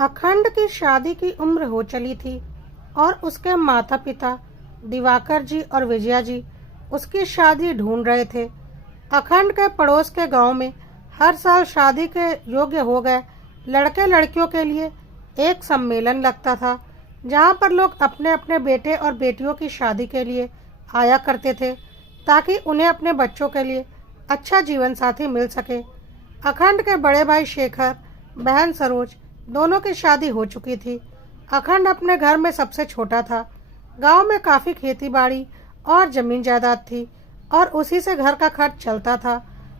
अखंड की शादी की उम्र हो चली थी और उसके माता पिता दिवाकर जी और विजया जी उसकी शादी ढूंढ रहे थे। अखंड के पड़ोस के गांव में हर साल शादी के योग्य हो गए लड़के लड़कियों के लिए एक सम्मेलन लगता था, जहां पर लोग अपने अपने बेटे और बेटियों की शादी के लिए आया करते थे, ताकि उन्हें अपने बच्चों के लिए अच्छा जीवन साथी मिल सके। अखंड के बड़े भाई शेखर, बहन सरोज दोनों की शादी हो चुकी थी। अखंड अपने घर में सबसे छोटा था। गांव में काफी खेती बाड़ी और जमीन जायदाद थी और उसी से घर का खर्च चलता था।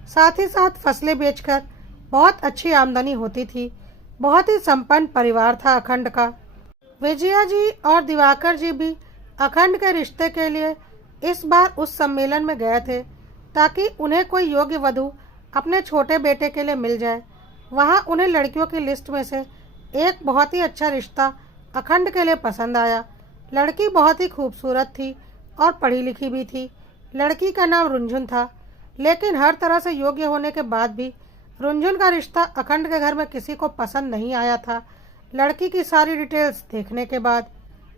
साथ ही साथ फसलें बेचकर बहुत अच्छी आमदनी होती थी। बहुत ही संपन्न परिवार था अखंड का। विजया जी और दिवाकर जी भी अखंड के रिश्ते के लिए इस बार उस सम्मेलन में गए थे, ताकि उन्हें कोई योग्य वधू अपने छोटे बेटे के लिए मिल जाए। वहां उन्हें लड़कियों की लिस्ट में से एक बहुत ही अच्छा रिश्ता अखंड के लिए पसंद आया। लड़की बहुत ही खूबसूरत थी और पढ़ी लिखी भी थी। लड़की का नाम रुंझुन था, लेकिन हर तरह से योग्य होने के बाद भी रुंझुन का रिश्ता अखंड के घर में किसी को पसंद नहीं आया था। लड़की की सारी डिटेल्स देखने के बाद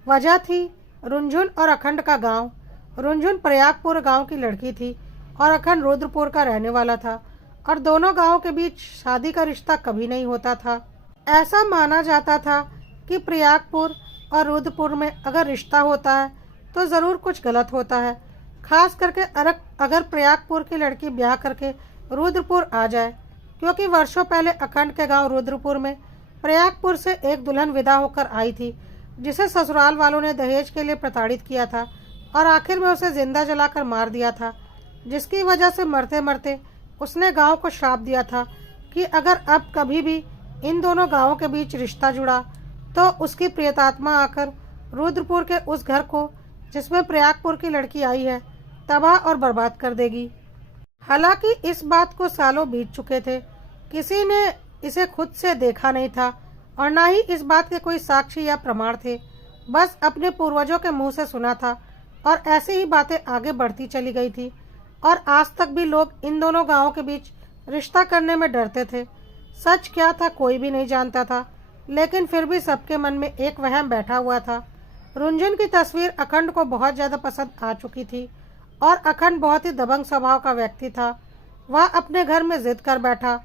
वजह थी रुंझुन और अखंड का गांव। रुंझुन प्रयागपुर गांव की लड़की थी और अखंड रुद्रपुर का रहने वाला था, और दोनों गांवों के बीच शादी का रिश्ता कभी नहीं होता था। ऐसा माना जाता था कि प्रयागपुर और रुद्रपुर में अगर रिश्ता होता है तो ज़रूर कुछ गलत होता है, खास करके अगर प्रयागपुर की लड़की ब्याह करके रुद्रपुर आ जाए, क्योंकि वर्षों पहले अखंड के गांव रुद्रपुर में प्रयागपुर से एक दुल्हन विदा होकर आई थी, जिसे ससुराल वालों ने दहेज के लिए प्रताड़ित किया था और आखिर में उसे जिंदा जलाकर मार दिया था, जिसकी वजह से मरते मरते उसने गांव को श्राप दिया था कि अगर अब कभी भी इन दोनों गांवों के बीच रिश्ता जुड़ा तो उसकी प्रेतात्मा आकर रुद्रपुर के उस घर को जिसमें प्रयागपुर की लड़की आई है तबाह और बर्बाद कर देगी। हालांकि इस बात को सालों बीत चुके थे, किसी ने इसे खुद से देखा नहीं था और न ही इस बात के कोई साक्षी या प्रमाण थे। बस अपने पूर्वजों के मुंह से सुना था और ऐसी ही बातें आगे बढ़ती चली गई थी, और आज तक भी लोग इन दोनों गांवों के बीच रिश्ता करने में डरते थे। सच क्या था कोई भी नहीं जानता था, लेकिन फिर भी सबके मन में एक वहम बैठा हुआ था। रुंझुन की तस्वीर अखंड को बहुत ज़्यादा पसंद आ चुकी थी और अखंड बहुत ही दबंग स्वभाव का व्यक्ति था। वह अपने घर में जिद कर बैठा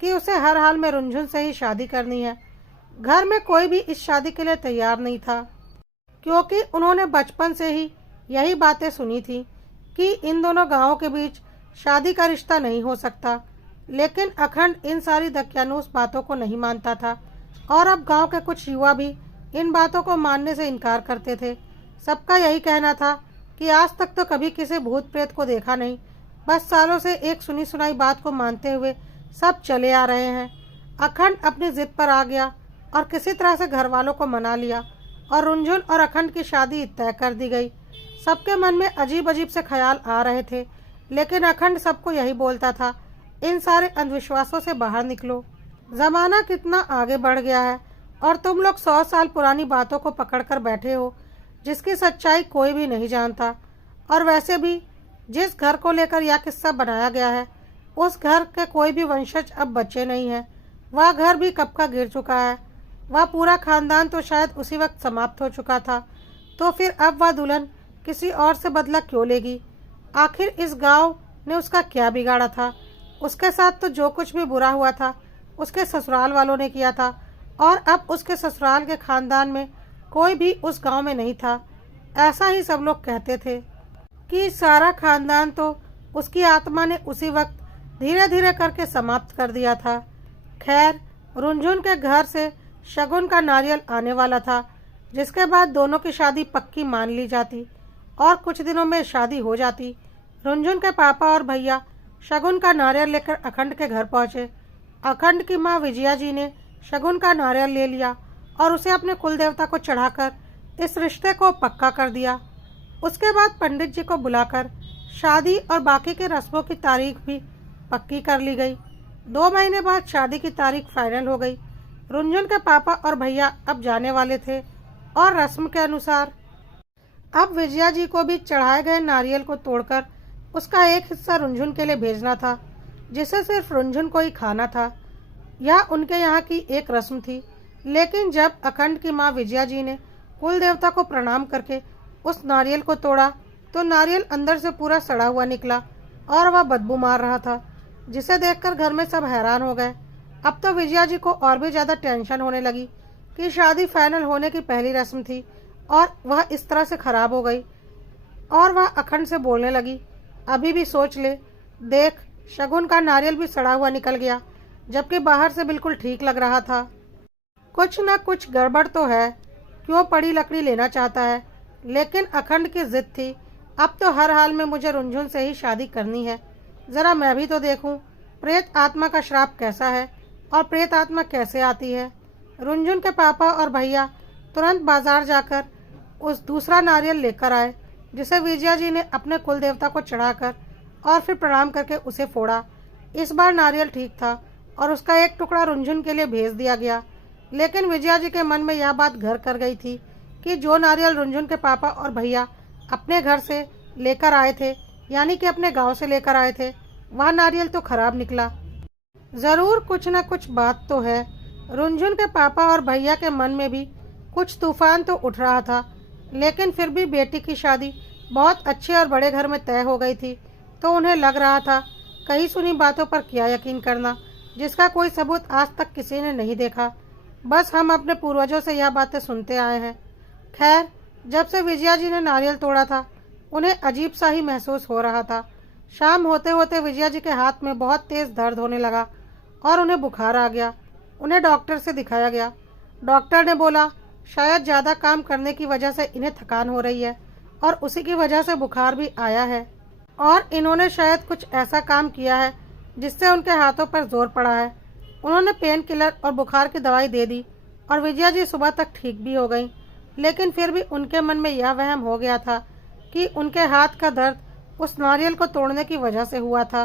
कि उसे हर हाल में रुंझुन से ही शादी करनी है। घर में कोई भी इस शादी के लिए तैयार नहीं था, क्योंकि उन्होंने बचपन से ही यही बातें सुनी थी कि इन दोनों गांवों के बीच शादी का रिश्ता नहीं हो सकता। लेकिन अखंड इन सारी दकियानूस बातों को नहीं मानता था, और अब गांव के कुछ युवा भी इन बातों को मानने से इनकार करते थे। सबका यही कहना था कि आज तक तो कभी किसी भूत प्रेत को देखा नहीं, बस सालों से एक सुनी सुनाई बात को मानते हुए सब चले आ रहे हैं। अखंड अपनी जिद पर आ गया और किसी तरह से घर वालों को मना लिया और रुंझुन और अखंड की शादी तय कर दी गई। सबके मन में अजीब अजीब से ख्याल आ रहे थे, लेकिन अखंड सबको यही बोलता था, इन सारे अंधविश्वासों से बाहर निकलो। जमाना कितना आगे बढ़ गया है और तुम लोग 100 साल पुरानी बातों को पकड़कर बैठे हो, जिसकी सच्चाई कोई भी नहीं जानता। और वैसे भी जिस घर को लेकर यह किस्सा बनाया गया है, उस घर के कोई भी वंशज अब बचे नहीं है। वह घर भी कब का गिर चुका है। वह पूरा खानदान तो शायद उसी वक्त समाप्त हो चुका था। तो फिर अब वह दुल्हन किसी और से बदला क्यों लेगी? आखिर इस गांव ने उसका क्या बिगाड़ा था? उसके साथ तो जो कुछ भी बुरा हुआ था उसके ससुराल वालों ने किया था, और अब उसके ससुराल के खानदान में कोई भी उस गांव में नहीं था। ऐसा ही सब लोग कहते थे कि सारा खानदान तो उसकी आत्मा ने उसी वक्त धीरे धीरे करके समाप्त कर दिया था। खैर, रुंझुन के घर से शगुन का नारियल आने वाला था, जिसके बाद दोनों की शादी पक्की मान ली जाती और कुछ दिनों में शादी हो जाती। रुंझुन के पापा और भैया शगुन का नारियल लेकर अखंड के घर पहुंचे। अखंड की माँ विजया जी ने शगुन का नारियल ले लिया और उसे अपने कुल देवता को चढ़ाकर इस रिश्ते को पक्का कर दिया। उसके बाद पंडित जी को बुलाकर शादी और बाकी के रस्मों की तारीख भी पक्की कर ली गई। 2 महीने बाद शादी की तारीख फाइनल हो गई। रुंझुन के पापा और भैया अब जाने वाले थे और रस्म के अनुसार अब विजया जी को भी चढ़ाए गए नारियल को तोड़कर उसका एक हिस्सा रुंझुन के लिए भेजना था, जिसे सिर्फ रुंझुन को ही खाना था। यह उनके यहाँ की एक रस्म थी। लेकिन जब अखंड की माँ विजया जी ने कुल देवता को प्रणाम करके उस नारियल को तोड़ा तो नारियल अंदर से पूरा सड़ा हुआ निकला और वह बदबू मार रहा था, जिसे देखकर घर में सब हैरान हो गए। अब तो विजया जी को और भी ज्यादा टेंशन होने लगी कि शादी फाइनल होने की पहली रस्म थी और वह इस तरह से खराब हो गई। और वह अखंड से बोलने लगी, अभी भी सोच ले, देख शगुन का नारियल भी सड़ा हुआ निकल गया, जबकि बाहर से बिल्कुल ठीक लग रहा था। कुछ न कुछ गड़बड़ तो है, क्यों पड़ी लकड़ी लेना चाहता है। लेकिन अखंड की जिद थी, अब तो हर हाल में मुझे रुंझुन से ही शादी करनी है। जरा मैं भी तो देखूं प्रेत आत्मा का श्राप कैसा है और प्रेत आत्मा कैसे आती है। रुंझुन के पापा और भैया तुरंत बाजार जाकर उस दूसरा नारियल लेकर आए, जिसे विजया जी ने अपने कुल देवता को चढ़ाकर और फिर प्रणाम करके उसे फोड़ा। इस बार नारियल ठीक था और उसका एक टुकड़ा रुंझुन के लिए भेज दिया गया। लेकिन विजया जी के मन में यह बात घर कर गई थी कि जो नारियल रुंझुन के पापा और भैया अपने घर से लेकर आए थे, यानी कि अपने गांव से लेकर आए थे, वह नारियल तो खराब निकला। जरूर कुछ न कुछ बात तो है। रुंझुन के पापा और भैया के मन में भी कुछ तूफान तो उठ रहा था, लेकिन फिर भी बेटी की शादी बहुत अच्छे और बड़े घर में तय हो गई थी, तो उन्हें लग रहा था कहीं सुनी बातों पर क्या यकीन करना, जिसका कोई सबूत आज तक किसी ने नहीं देखा। बस हम अपने पूर्वजों से यह बातें सुनते आए हैं। खैर, जब से विजया जी ने नारियल तोड़ा था उन्हें अजीब सा ही महसूस हो रहा था। शाम होते होते विजया जी के हाथ में बहुत तेज दर्द होने लगा और उन्हें बुखार आ गया। उन्हें डॉक्टर से दिखाया गया। डॉक्टर ने बोला शायद ज़्यादा काम करने की वजह से इन्हें थकान हो रही है और उसी की वजह से बुखार भी आया है, और इन्होंने शायद कुछ ऐसा काम किया है जिससे उनके हाथों पर जोर पड़ा है। उन्होंने पेन किलर और बुखार की दवाई दे दी और विजया जी सुबह तक ठीक भी हो गई। लेकिन फिर भी उनके मन में यह वहम हो गया था कि उनके हाथ का दर्द उस नारियल को तोड़ने की वजह से हुआ था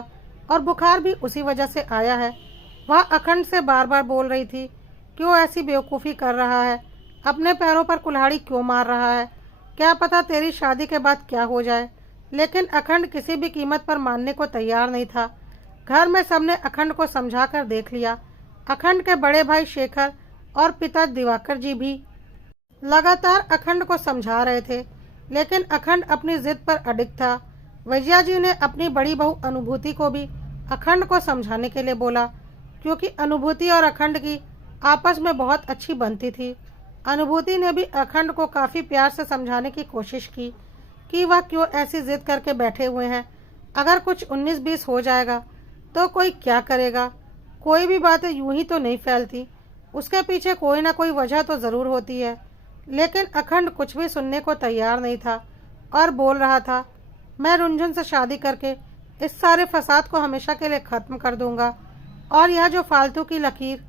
और बुखार भी उसी वजह से आया है। वह अखंड से बार बार बोल रही थी, क्यों ऐसी बेवकूफ़ी कर रहा है, अपने पैरों पर कुल्हाड़ी क्यों मार रहा है, क्या पता तेरी शादी के बाद क्या हो जाए। लेकिन अखंड किसी भी कीमत पर मानने को तैयार नहीं था। घर में सबने अखंड को समझाकर देख लिया। अखंड के बड़े भाई शेखर और पिता दिवाकर जी भी लगातार अखंड को समझा रहे थे, लेकिन अखंड अपनी जिद पर अडिग था। विजया जी ने अपनी बड़ी बहू अनुभूति को भी अखंड को समझाने के लिए बोला, क्योंकि अनुभूति और अखंड की आपस में बहुत अच्छी बनती थी। अनुभूति ने भी अखंड को काफ़ी प्यार से समझाने की कोशिश की कि वह क्यों ऐसी जिद करके बैठे हुए हैं। अगर कुछ 19-20 हो जाएगा तो कोई क्या करेगा। कोई भी बातें यूं ही तो नहीं फैलती, उसके पीछे कोई ना कोई वजह तो ज़रूर होती है। लेकिन अखंड कुछ भी सुनने को तैयार नहीं था और बोल रहा था, मैं रुंझुन से शादी करके इस सारे फसाद को हमेशा के लिए ख़त्म कर दूंगा, और यह जो फालतू की लकीर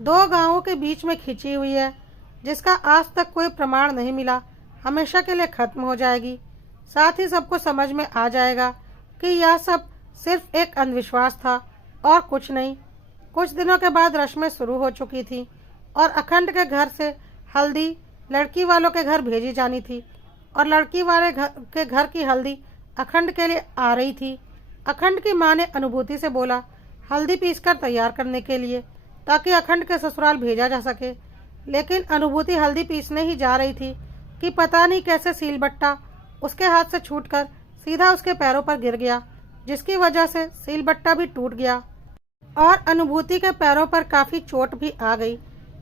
2 गांवों के बीच में खिंची हुई है, जिसका आज तक कोई प्रमाण नहीं मिला, हमेशा के लिए ख़त्म हो जाएगी। साथ ही सबको समझ में आ जाएगा कि यह सब सिर्फ एक अंधविश्वास था और कुछ नहीं। कुछ दिनों के बाद रस्में शुरू हो चुकी थी और अखंड के घर से हल्दी लड़की वालों के घर भेजी जानी थी और लड़की वाले के घर की हल्दी अखंड के लिए आ रही थी। अखंड की माँ ने अनुभूति से बोला हल्दी पीसकर तैयार करने के लिए, ताकि अखंड के ससुराल भेजा जा सके। लेकिन अनुभूति हल्दी पीसने ही जा रही थी कि पता नहीं कैसे सीलबट्टा उसके हाथ से छूटकर सीधा उसके पैरों पर गिर गया, जिसकी वजह से सीलबट्टा भी टूट गया और अनुभूति के पैरों पर काफ़ी चोट भी आ गई।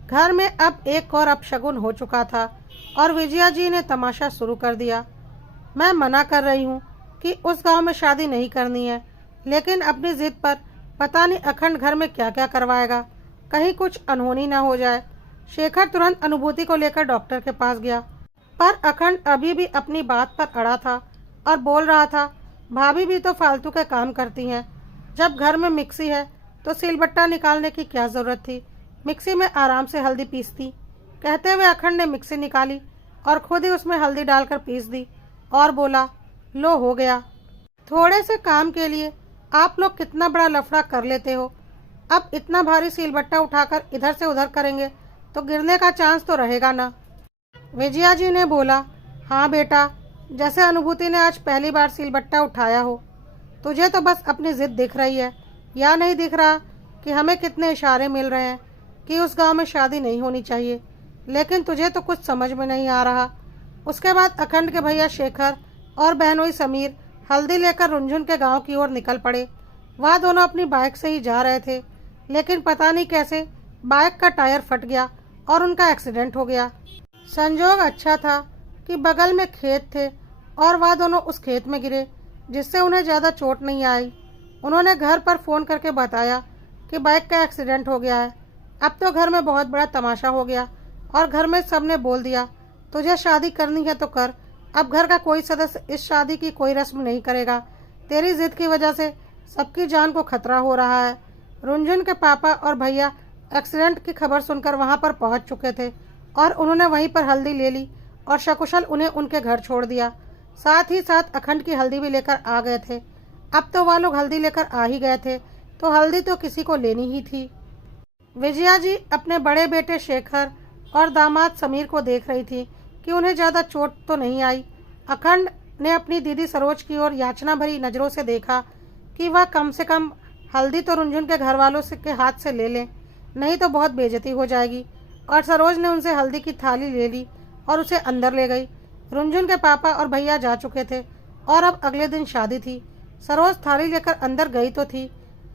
घर में अब एक और अपशगुन हो चुका था और विजया जी ने तमाशा शुरू कर दिया। मैं मना कर रही हूँ कि उस गांव में शादी नहीं करनी है, लेकिन अपनी जिद पर पता नहीं अखंड घर में क्या क्या करवाएगा, कहीं कुछ अनहोनी ना हो जाए। शेखर तुरंत अनुभूति को लेकर डॉक्टर के पास गया, पर अखंड अभी भी अपनी बात पर अड़ा था और बोल रहा था, भाभी भी तो फालतू के काम करती हैं, जब घर में मिक्सी है तो सिलबट्टा निकालने की क्या ज़रूरत थी, मिक्सी में आराम से हल्दी पीसती। कहते हुए अखंड ने मिक्सी निकाली और खुद ही उसमें हल्दी डालकर पीस दी और बोला, लो हो गया। थोड़े से काम के लिए आप लोग कितना बड़ा लफड़ा कर लेते हो। अब इतना भारी सिलबट्टा उठाकर इधर से उधर करेंगे तो गिरने का चांस तो रहेगा ना। विजया जी ने बोला, हाँ बेटा, जैसे अनुभूति ने आज पहली बार सिलबट्टा उठाया हो। तुझे तो बस अपनी जिद दिख रही है, या नहीं दिख रहा कि हमें कितने इशारे मिल रहे हैं। कि उस गांव में शादी नहीं होनी चाहिए, लेकिन तुझे तो कुछ समझ में नहीं आ रहा। उसके बाद अखंड के भैया शेखर और बहनोई समीर हल्दी लेकर रुंझुन के गांव की ओर निकल पड़े। वह दोनों अपनी बाइक से ही जा रहे थे, लेकिन पता नहीं कैसे बाइक का टायर फट गया और उनका एक्सीडेंट हो गया। संजोग अच्छा था कि बगल में खेत थे और वह दोनों उस खेत में गिरे, जिससे उन्हें ज़्यादा चोट नहीं आई। उन्होंने घर पर फ़ोन करके बताया कि बाइक का एक्सीडेंट हो गया है। अब तो घर में बहुत बड़ा तमाशा हो गया और घर में सबने बोल दिया, तुझे शादी करनी है तो कर। अब घर का कोई सदस्य इस शादी की कोई रस्म नहीं करेगा। तेरी जिद की वजह से सबकी जान को खतरा हो रहा है। रुंझुन के पापा और भैया एक्सीडेंट की खबर सुनकर वहां पर पहुंच चुके थे और उन्होंने वहीं पर हल्दी ले ली और सकुशल उन्हें उनके घर छोड़ दिया। साथ ही साथ अखंड की हल्दी भी लेकर आ गए थे। अब तो वह लोग हल्दी लेकर आ ही गए थे, तो हल्दी तो किसी को लेनी ही थी। विजया जी अपने बड़े बेटे शेखर और दामाद समीर को देख रही थी कि उन्हें ज़्यादा चोट तो नहीं आई। अखंड ने अपनी दीदी सरोज की ओर याचना भरी नज़रों से देखा कि वह कम से कम हल्दी तो रुंझुन के घर वालों के हाथ से ले लें, नहीं तो बहुत बेइज्जती हो जाएगी। और सरोज ने उनसे हल्दी की थाली ले ली और उसे अंदर ले गई। रुंझुन के पापा और भैया जा चुके थे और अब अगले दिन शादी थी। सरोज थाली लेकर अंदर गई तो थी,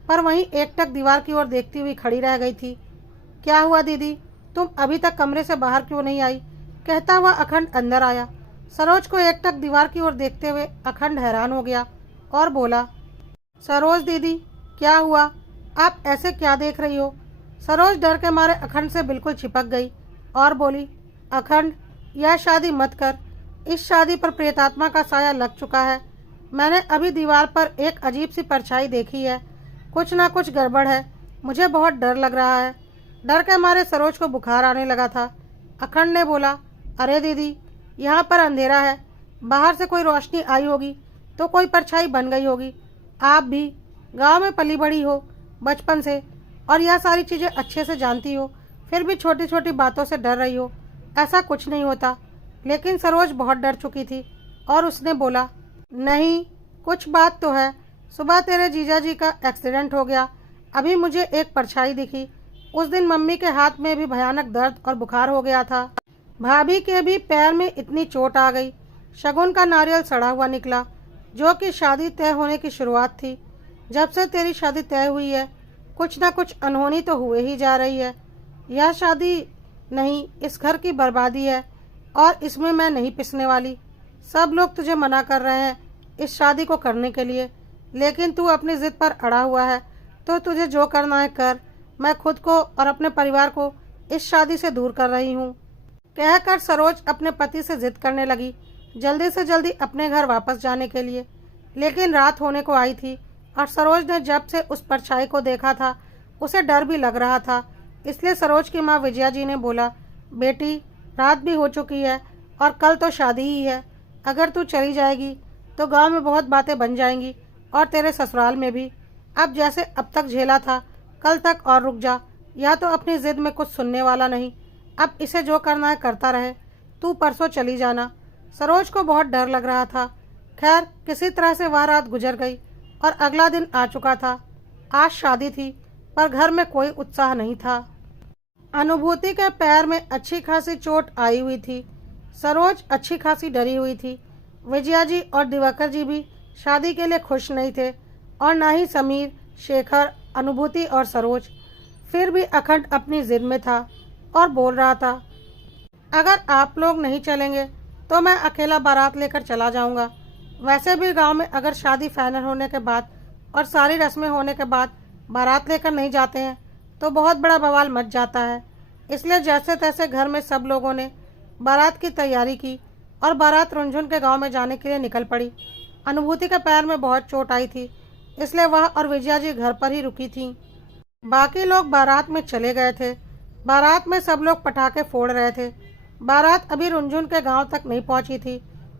पर वहीं एकटक दीवार की ओर देखती हुई खड़ी रह गई थी। क्या हुआ दीदी, तुम अभी तक कमरे से बाहर क्यों नहीं आई? कहता हुआ अखंड अंदर आया। सरोज को एकटक दीवार की ओर देखते हुए अखंड हैरान हो गया और बोला, सरोज दीदी क्या हुआ, आप ऐसे क्या देख रही हो? सरोज डर के मारे अखंड से बिल्कुल चिपक गई और बोली, अखंड यह शादी मत कर। इस शादी पर प्रेतात्मा का साया लग चुका है। मैंने अभी दीवार पर एक अजीब सी परछाई देखी है। कुछ ना कुछ गड़बड़ है, मुझे बहुत डर लग रहा है। डर के मारे सरोज को बुखार आने लगा था। अखंड ने बोला, अरे दीदी यहाँ पर अंधेरा है, बाहर से कोई रोशनी आई होगी तो कोई परछाई बन गई होगी। आप भी गांव में पली बड़ी हो बचपन से और यह सारी चीज़ें अच्छे से जानती हो, फिर भी छोटी छोटी बातों से डर रही हो। ऐसा कुछ नहीं होता। लेकिन सरोज बहुत डर चुकी थी और उसने बोला, नहीं कुछ बात तो है। सुबह तेरे जीजा जी का एक्सीडेंट हो गया, अभी मुझे एक परछाई दिखी। उस दिन मम्मी के हाथ में भी भयानक दर्द और बुखार हो गया था। भाभी के भी पैर में इतनी चोट आ गई। शगुन का नारियल सड़ा हुआ निकला, जो कि शादी तय होने की शुरुआत थी। जब से तेरी शादी तय हुई है कुछ ना कुछ अनहोनी तो हुए ही जा रही है। यह शादी नहीं, इस घर की बर्बादी है और इसमें मैं नहीं पिसने वाली। सब लोग तुझे मना कर रहे हैं इस शादी को करने के लिए, लेकिन तू अपनी जिद पर अड़ा हुआ है, तो तुझे जो करना है कर। मैं खुद को और अपने परिवार को इस शादी से दूर कर रही हूँ। कहकर सरोज अपने पति से जिद करने लगी जल्दी से जल्दी अपने घर वापस जाने के लिए। लेकिन रात होने को आई थी और सरोज ने जब से उस परछाई को देखा था उसे डर भी लग रहा था। इसलिए सरोज की माँ विजया जी ने बोला, बेटी रात भी हो चुकी है और कल तो शादी ही है। अगर तू चली जाएगी तो गांव में बहुत बातें बन जाएंगी और तेरे ससुराल में भी। अब जैसे अब तक झेला था कल तक और रुक जा, या तो अपनी जिद में कुछ सुनने वाला नहीं। अब इसे जो करना है करता रहे, तू परसों चली जाना। सरोज को बहुत डर लग रहा था। खैर किसी तरह से वह रात गुजर गई और अगला दिन आ चुका था। आज शादी थी पर घर में कोई उत्साह नहीं था। अनुभूति के पैर में अच्छी खासी चोट आई हुई थी। सरोज अच्छी खासी डरी हुई थी। विजया जी और दिवाकर जी भी शादी के लिए खुश नहीं थे और ना ही समीर, शेखर, अनुभूति और सरोज। फिर भी अखंड अपनी जिद में था और बोल रहा था, अगर आप लोग नहीं चलेंगे तो मैं अकेला बारात लेकर चला जाऊंगा। वैसे भी गांव में अगर शादी फाइनल होने के बाद और सारी रस्में होने के बाद बारात लेकर नहीं जाते हैं तो बहुत बड़ा बवाल मच जाता है। इसलिए जैसे तैसे घर में सब लोगों ने बारात की तैयारी की और बारात रुंझुन के गांव में जाने के लिए निकल पड़ी। अनुभूति के पैर में बहुत चोट आई थी, इसलिए वह और विजया जी घर पर ही रुकी थीं। बाकी लोग बारात में चले गए थे। बारात में सब लोग पटाखे फोड़ रहे थे। बारात अभी रुंझुन के गांव तक नहीं पहुंची थी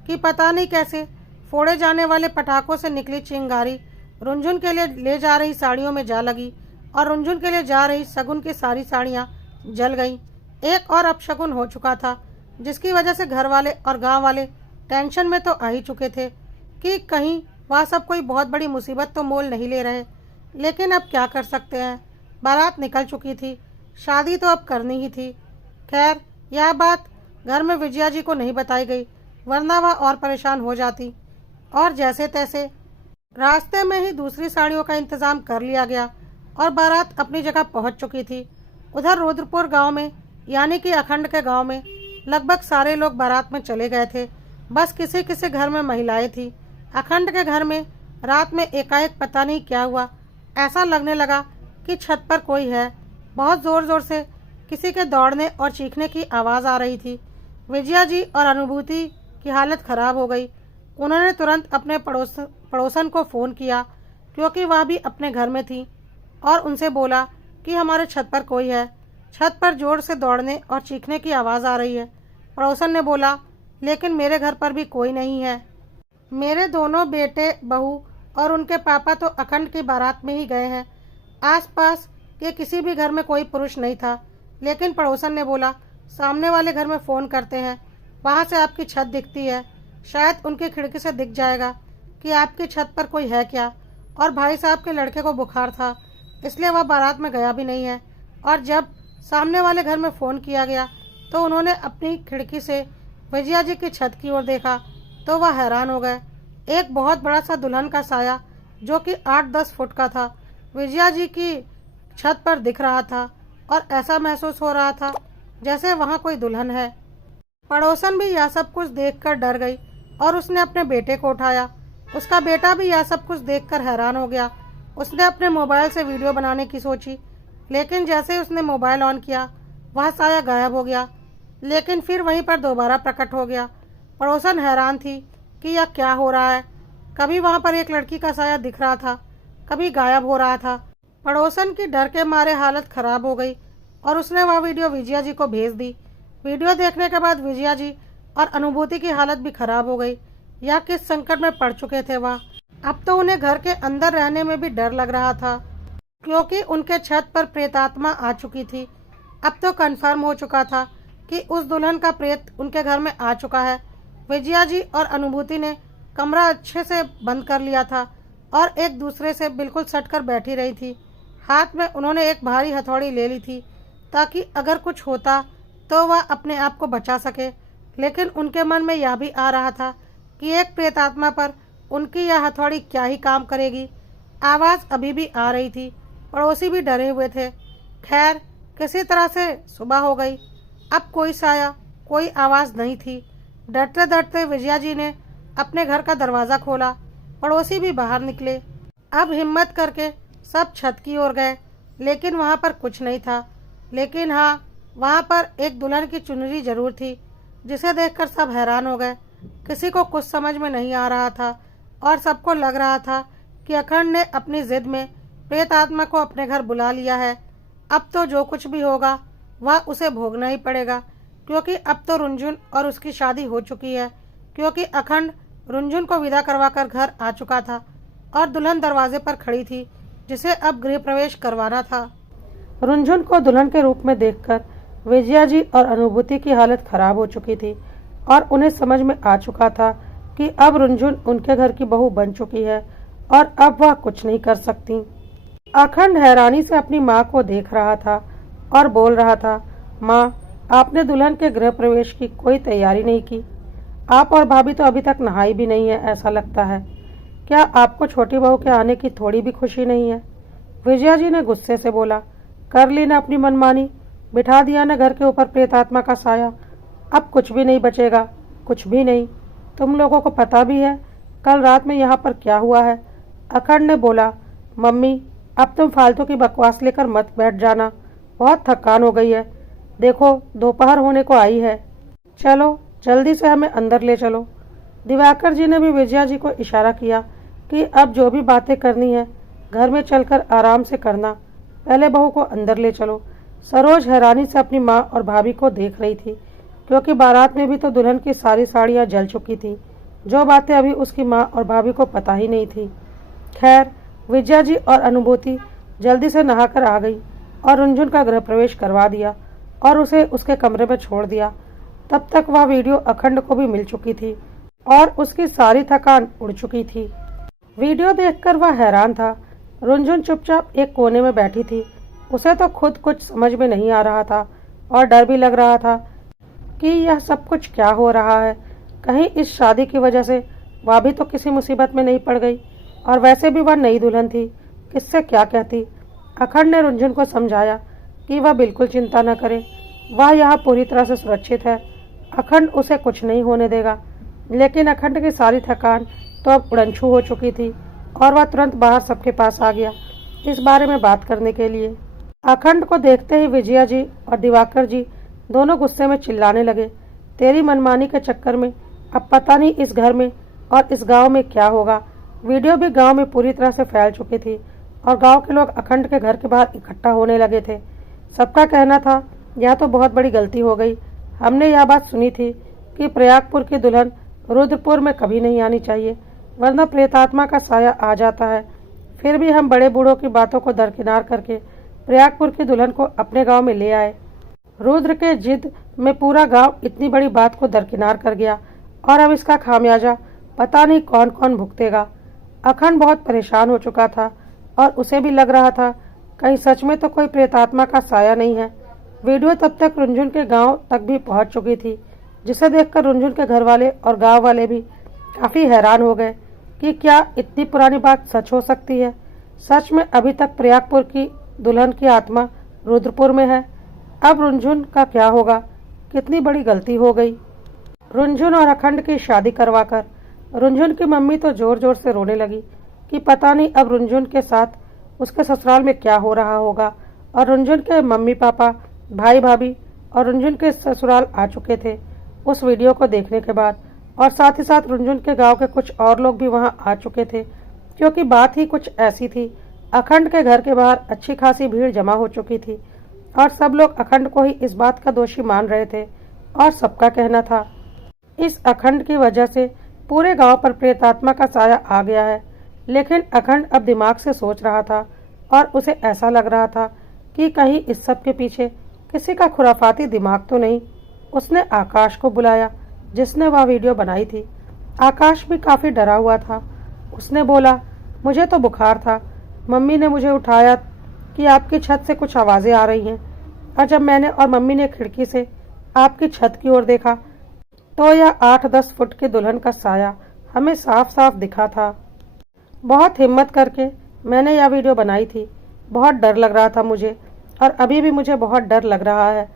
कि पता नहीं कैसे फोड़े जाने वाले पटाखों से निकली चिंगारी रुंझुन के लिए ले जा रही साड़ियों में जा लगी और रुंझुन के लिए जा रही शगुन की सारी साड़ियां जल गईं। एक और अपशगुन हो चुका था, जिसकी वजह से घर वाले और गांव वाले टेंशन में तो आ ही चुके थे कि कहीं वह सब कोई बहुत बड़ी मुसीबत तो मोल नहीं ले रहे। लेकिन अब क्या कर सकते हैं, बारात निकल चुकी थी। शादी तो अब करनी ही थी। खैर, यह बात घर में विजया जी को नहीं बताई गई, वरना वह और परेशान हो जाती। और जैसे तैसे रास्ते में ही दूसरी साड़ियों का इंतजाम कर लिया गया और बारात अपनी जगह पहुंच चुकी थी। उधर रुद्रपुर गांव में, यानी कि अखंड के गांव में, लगभग सारे लोग बारात में चले गए थे। बस किसी किसी घर में महिलाएं थी। अखंड के घर में रात में एकाएक पता नहीं क्या हुआ, ऐसा लगने लगा कि छत पर कोई है। बहुत जोर जोर से किसी के दौड़ने और चीखने की आवाज़ आ रही थी। विजया जी और अनुभूति की हालत खराब हो गई। उन्होंने तुरंत अपने पड़ोसन को फ़ोन किया, क्योंकि वह भी अपने घर में थी, और उनसे बोला कि हमारे छत पर कोई है। छत पर जोर से दौड़ने और चीखने की आवाज़ आ रही है। पड़ोसन ने बोला, लेकिन मेरे घर पर भी कोई नहीं है। मेरे दोनों बेटे, बहू और उनके पापा तो अखंड की बारात में ही गए हैं। आसपास के किसी भी घर में कोई पुरुष नहीं था। लेकिन पड़ोसन ने बोला, सामने वाले घर में फ़ोन करते हैं, वहाँ से आपकी छत दिखती है, शायद उनकी खिड़की से दिख जाएगा कि आपकी छत पर कोई है क्या। और भाई साहब के लड़के को बुखार था, इसलिए वह बारात में गया भी नहीं है। और जब सामने वाले घर में फ़ोन किया गया तो उन्होंने अपनी खिड़की से विजया जी की छत की ओर देखा तो वह हैरान हो गए। एक बहुत बड़ा सा दुल्हन का साया, जो कि 8-10 फुट का था, विजया जी की छत पर दिख रहा था, और ऐसा महसूस हो रहा था जैसे वहाँ कोई दुल्हन है। पड़ोसन भी यह सब कुछ देखकर डर गई और उसने अपने बेटे को उठाया। उसका बेटा भी यह सब कुछ देखकर हैरान हो गया। उसने अपने मोबाइल से वीडियो बनाने की सोची, लेकिन जैसे ही उसने मोबाइल ऑन किया, वह साया गायब हो गया, लेकिन फिर वहीं पर दोबारा प्रकट हो गया। पड़ोसन हैरान थी कि यह क्या हो रहा है। कभी वहाँ पर एक लड़की का साया दिख रहा था, कभी गायब हो रहा था। पड़ोसन की डर के मारे हालत खराब हो गई और उसने वह वीडियो विजया जी को भेज दी। वीडियो देखने के बाद विजया जी और अनुभूति की हालत भी खराब हो गई। यह किस संकट में पड़ चुके थे वह। अब तो उन्हें घर के अंदर रहने में भी डर लग रहा था, क्योंकि उनके छत पर प्रेतात्मा आ चुकी थी। अब तो कन्फर्म हो चुका था कि उस दुल्हन का प्रेत उनके घर में आ चुका है। विजया जी और अनुभूति ने कमरा अच्छे से बंद कर लिया था और एक दूसरे से बिल्कुल सटकर बैठी रही थी। हाथ में उन्होंने एक भारी हथौड़ी ले ली थी, ताकि अगर कुछ होता तो वह अपने आप को बचा सके। लेकिन उनके मन में यह भी आ रहा था कि एक प्रेतात्मा पर उनकी यह हथौड़ी क्या ही काम करेगी। आवाज़ अभी भी आ रही थी, पड़ोसी भी डरे हुए थे। खैर, किसी तरह से सुबह हो गई। अब कोई साया, कोई आवाज़ नहीं थी। डरते डरते विजया जी ने अपने घर का दरवाज़ा खोला। पड़ोसी भी बाहर निकले। अब हिम्मत करके सब छत की ओर गए, लेकिन वहाँ पर कुछ नहीं था। लेकिन हाँ, वहाँ पर एक दुल्हन की चुनरी जरूर थी, जिसे देखकर सब हैरान हो गए। किसी को कुछ समझ में नहीं आ रहा था और सबको लग रहा था कि अखंड ने अपनी जिद में प्रेत आत्मा को अपने घर बुला लिया है। अब तो जो कुछ भी होगा वह उसे भोगना ही पड़ेगा, क्योंकि अब तो रुंझुन और उसकी शादी हो चुकी है। क्योंकि अखंड रुंझुन को विदा करवाकर घर आ चुका था और दुल्हन दरवाजे पर खड़ी थी, जिसे अब गृह प्रवेश करवाना था। रुंझुन को दुल्हन के रूप में देखकर विजया जी और अनुभूति की हालत खराब हो चुकी थी और उन्हें समझ में आ चुका था कि अब रुंझुन उनके घर की बहू बन चुकी है और अब वह कुछ नहीं कर सकती। अखंड हैरानी से अपनी माँ को देख रहा था और बोल रहा था, माँ, आपने दुल्हन के गृह प्रवेश की कोई तैयारी नहीं की। आप और भाभी तो अभी तक नहाई भी नहीं है, ऐसा लगता है। क्या आपको छोटी बहू के आने की थोड़ी भी खुशी नहीं है? विजया जी ने गुस्से से बोला, कर ली ना अपनी मनमानी, बिठा दिया ना घर के ऊपर प्रेतात्मा का साया। अब कुछ भी नहीं बचेगा, कुछ भी नहीं। तुम लोगों को पता भी है कल रात में यहाँ पर क्या हुआ है? अखंड ने बोला, मम्मी, अब तुम फालतू की बकवास लेकर मत बैठ जाना, बहुत थकान हो गई है। देखो, दोपहर होने को आई है, चलो जल्दी से हमें अंदर ले चलो। दिवाकर जी ने भी विजया जी को इशारा किया कि अब जो भी बातें करनी है घर में चलकर आराम से करना, पहले बहू को अंदर ले चलो। सरोज हैरानी से अपनी माँ और भाभी को देख रही थी, क्योंकि बारात में भी तो दुल्हन की सारी साड़ियाँ जल चुकी थी, जो बातें अभी उसकी माँ और भाभी को पता ही नहीं थी। खैर, विजया जी और अनुभूति जल्दी से नहाकर आ गई और रुंझुन का गृह प्रवेश करवा दिया और उसे उसके कमरे में छोड़ दिया। तब तक वह वीडियो अखंड को भी मिल चुकी थी और उसकी सारी थकान उड़ चुकी थी। वीडियो देखकर वह हैरान था। रुंझुन चुपचाप एक कोने में बैठी थी उसे तो खुद कुछ समझ में नहीं आ रहा था और डर भी लग रहा था कि यह सब कुछ क्या हो रहा है। कहीं इस शादी की वजह से वह भी तो किसी मुसीबत में नहीं पड़ गई। और वैसे भी वह नई दुल्हन थी, किससे क्या कहती। अखंड ने रुंझुन को समझाया कि वह बिल्कुल चिंता न करे, वह यहाँ पूरी तरह से सुरक्षित है। अखंड उसे कुछ नहीं होने देगा। लेकिन अखंड की सारी थकान तो अब उड़नछू हो चुकी थी और वह तुरंत बाहर सबके पास आ गया इस बारे में बात करने के लिए। अखंड को देखते ही विजया जी और दिवाकर जी दोनों गुस्से में चिल्लाने लगे, तेरी मनमानी के चक्कर में अब पता नहीं इस घर में और इस गांव में क्या होगा। वीडियो भी गांव में पूरी तरह से फैल चुकी थी और गांव के लोग अखंड के घर के बाहर इकट्ठा होने लगे थे। सबका कहना था यह तो बहुत बड़ी गलती हो गई। हमने यह बात सुनी थी कि प्रयागपुर की दुल्हन रुद्रपुर में कभी नहीं आनी चाहिए, वरना प्रेतात्मा का साया आ जाता है। फिर भी हम बड़े बूढ़ों की बातों को दरकिनार करके प्रयागपुर की दुल्हन को अपने गांव में ले आए। रुद्र के जिद में पूरा गांव इतनी बड़ी बात को दरकिनार कर गया और अब इसका खामियाजा पता नहीं कौन कौन भुगतेगा। अखंड बहुत परेशान हो चुका था और उसे भी लग रहा था कहीं सच में तो कोई प्रेतात्मा का साया नहीं है। वीडियो तब तक रुंझुन के गांव तक भी पहुंच चुकी थी, जिसे देखकर रुंझुन के घर वाले और गांव वाले भी काफी हैरान हो गए कि क्या इतनी पुरानी बात सच हो सकती है। सच में अभी तक प्रयागपुर की दुल्हन की आत्मा रुद्रपुर में है। अब रुंझुन का क्या होगा, कितनी बड़ी गलती हो गई। रुंझुन और अखंड की शादी करवाकर रुंझुन की मम्मी तो जोर जोर से रोने लगी कि पता नहीं अब रुंझुन के साथ उसके ससुराल में क्या हो रहा होगा। और रुंझुन के मम्मी पापा, भाई भाभी और रुंझुन के ससुराल आ चुके थे उस वीडियो को देखने के बाद। और साथ ही साथ रुंझुन के गांव के कुछ और लोग भी वहां आ चुके थे, क्योंकि बात ही कुछ ऐसी थी। अखंड के घर के बाहर अच्छी खासी भीड़ जमा हो चुकी थी और सब लोग अखंड को ही इस बात का दोषी मान रहे थे। और सबका कहना था इस अखंड की वजह से पूरे गांव पर प्रेतात्मा का साया आ गया है। लेकिन अखंड अब दिमाग से सोच रहा था और उसे ऐसा लग रहा था कि कहीं इस सब के पीछे किसी का खुराफाती दिमाग तो नहीं। उसने आकाश को बुलाया, जिसने वह वीडियो बनाई थी। आकाश भी काफी डरा हुआ था। उसने बोला, मुझे तो बुखार था, मम्मी ने मुझे उठाया कि आपकी छत से कुछ आवाजें आ रही हैं। और जब मैंने और मम्मी ने खिड़की से आपकी छत की ओर देखा तो यह 8-10 फुट की दुल्हन का साया हमें साफ साफ दिखा था। बहुत हिम्मत करके मैंने यह वीडियो बनाई थी। बहुत डर लग रहा था मुझे, और अभी भी मुझे बहुत डर लग रहा है।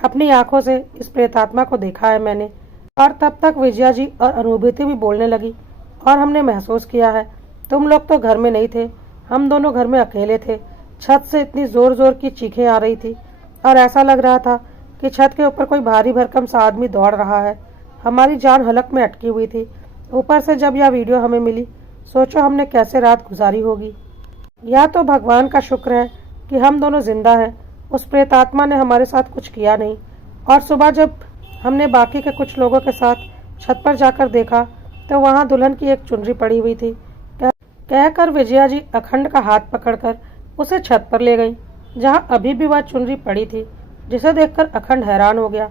अपनी आंखों से इस प्रेतात्मा को देखा है मैंने। और तब तक विजया जी और अनुभूति भी बोलने लगी, और हमने महसूस किया है तुम लोग तो घर में नहीं थे, हम दोनों घर में अकेले थे। छत से इतनी जोर जोर की चीखें आ रही थी और ऐसा लग रहा था कि छत के ऊपर कोई भारी भरकम सा आदमी दौड़ रहा है। हमारी जान हलक में अटकी हुई थी। ऊपर से जब यह वीडियो हमें मिली, सोचो हमने कैसे रात गुजारी होगी। यह तो भगवान का शुक्र है कि हम दोनों जिंदा हैं। उस प्रेतात्मा ने हमारे साथ कुछ किया नहीं। और सुबह जब हमने बाकी के कुछ लोगों के साथ छत पर जाकर देखा तो वहां दुल्हन की एक चुनरी पड़ी हुई थी। कहकर विजया जी अखंड का हाथ पकड़कर उसे छत पर ले गई, जहां अभी भी वह चुनरी पड़ी थी, जिसे देखकर अखंड हैरान हो गया।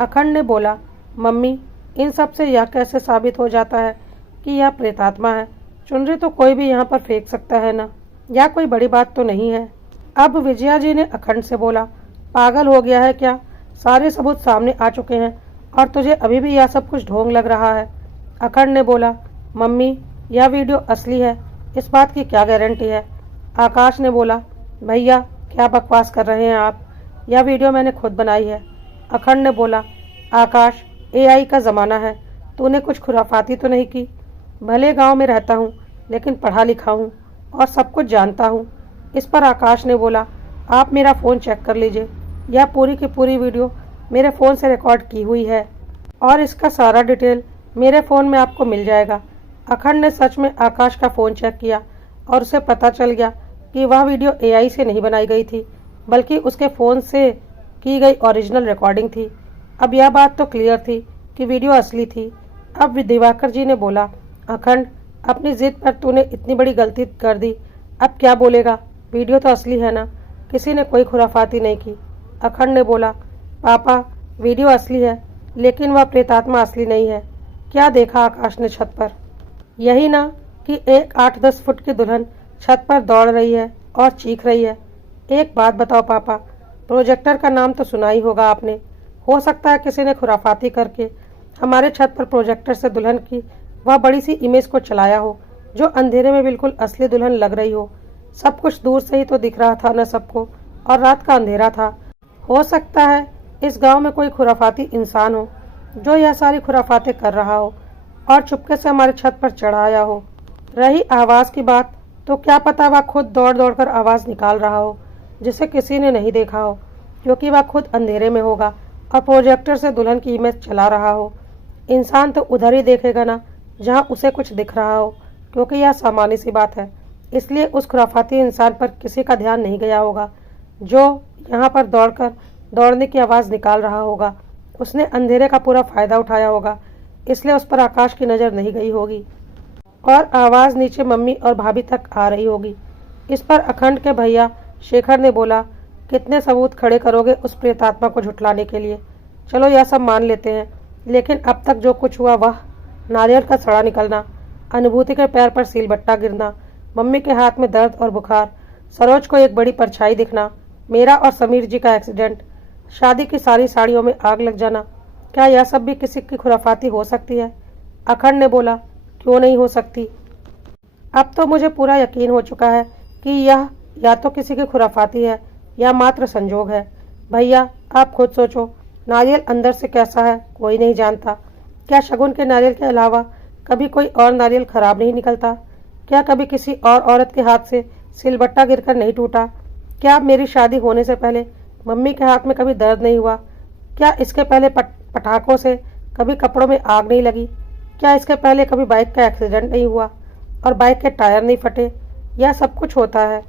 अखंड ने बोला, मम्मी, इन सब से यह कैसे साबित हो जाता है कि यह प्रेतात्मा है? चुनरी तो कोई भी यहाँ पर फेंक सकता है ना, यह कोई बड़ी बात तो नहीं है। अब विजया जी ने अखंड से बोला, पागल हो गया है क्या? सारे सबूत सामने आ चुके हैं और तुझे अभी भी यह सब कुछ ढोंग लग रहा है। अखंड ने बोला, मम्मी, यह वीडियो असली है, इस बात की क्या गारंटी है? आकाश ने बोला, भैया क्या बकवास कर रहे हैं आप, यह वीडियो मैंने खुद बनाई है। अखंड ने बोला, आकाश, AI का ज़माना है, तूने कुछ खुराफाती तो नहीं की? भले गांव में रहता हूँ, लेकिन पढ़ा लिखा हूँ और सब कुछ जानता हूँ। इस पर आकाश ने बोला, आप मेरा फ़ोन चेक कर लीजिए, यह पूरी की पूरी वीडियो मेरे फ़ोन से रिकॉर्ड की हुई है और इसका सारा डिटेल मेरे फ़ोन में आपको मिल जाएगा। अखंड ने सच में आकाश का फ़ोन चेक किया और उसे पता चल गया कि वह वीडियो AI से नहीं बनाई गई थी, बल्कि उसके फ़ोन से की गई ओरिजिनल रिकॉर्डिंग थी। अब यह बात तो क्लियर थी कि वीडियो असली थी। अब दिवाकर जी ने बोला, अखंड, अपनी जिद पर तूने इतनी बड़ी गलती कर दी, अब क्या बोलेगा? वीडियो तो असली है ना, किसी ने कोई खुराफाती नहीं की। अखंड ने बोला, पापा, वीडियो असली है, लेकिन वह प्रेतात्मा असली नहीं है। क्या देखा आकाश ने छत पर? यही ना कि एक 8-10 फुट की दुल्हन छत पर दौड़ रही है और चीख रही है। एक बात बताओ पापा, प्रोजेक्टर का नाम तो सुना ही होगा आपने। हो सकता है किसी ने खुराफाती करके हमारे छत पर प्रोजेक्टर से दुल्हन की वह बड़ी सी इमेज को चलाया हो, जो अंधेरे में बिल्कुल असली दुल्हन लग रही हो। सब कुछ दूर से ही तो दिख रहा था न सबको, और रात का अंधेरा था। हो सकता है इस गांव में कोई खुराफाती इंसान हो जो यह सारी खुराफातें कर रहा हो और चुपके से हमारे छत पर चढ़ाया हो। रही आवाज़ की बात, तो क्या पता वह खुद दौड़ दौड़ कर आवाज़ निकाल रहा हो जिसे किसी ने नहीं देखा हो, क्योंकि वह खुद अंधेरे में होगा और प्रोजेक्टर से दुल्हन की इमेज चला रहा हो। इंसान तो उधर ही देखेगा ना जहाँ उसे कुछ दिख रहा हो, क्योंकि यह सामान्य सी बात है। इसलिए उस खुराफाती इंसान पर किसी का ध्यान नहीं गया होगा जो यहाँ पर दौड़ने की आवाज़ निकाल रहा होगा। उसने अंधेरे का पूरा फायदा उठाया होगा, इसलिए उस पर आकाश की नज़र नहीं गई होगी और आवाज़ नीचे मम्मी और भाभी तक आ रही होगी। इस पर अखंड के भैया शेखर ने बोला, कितने सबूत खड़े करोगे उस प्रेतात्मा को झुठलाने के लिए? चलो यह सब मान लेते हैं, लेकिन अब तक जो कुछ हुआ वह नारियल का सड़ा निकलना, अनुभूति के पैर पर सीलबट्टा गिरना, मम्मी के हाथ में दर्द और बुखार, सरोज को एक बड़ी परछाई दिखना, मेरा और समीर जी का एक्सीडेंट, शादी की सारी साड़ियों में आग लग जाना, क्या यह सब भी किसी की खुराफाती हो सकती है? अखंड ने बोला, क्यों नहीं हो सकती। अब तो मुझे पूरा यकीन हो चुका है कि यह या तो किसी की खुराफाती है या मात्र संजोग है। भैया आप खुद सोचो, नारियल अंदर से कैसा है कोई नहीं जानता। क्या शगुन के नारियल के अलावा कभी कोई और नारियल खराब नहीं निकलता? क्या कभी किसी और औरत के हाथ से सिलबट्टा गिरकर नहीं टूटा? क्या मेरी शादी होने से पहले मम्मी के हाथ में कभी दर्द नहीं हुआ? क्या इसके पहले पटाखों से कभी कपड़ों में आग नहीं लगी? क्या इसके पहले कभी बाइक का एक्सीडेंट नहीं हुआ और बाइक के टायर नहीं फटे? यह सब कुछ होता है,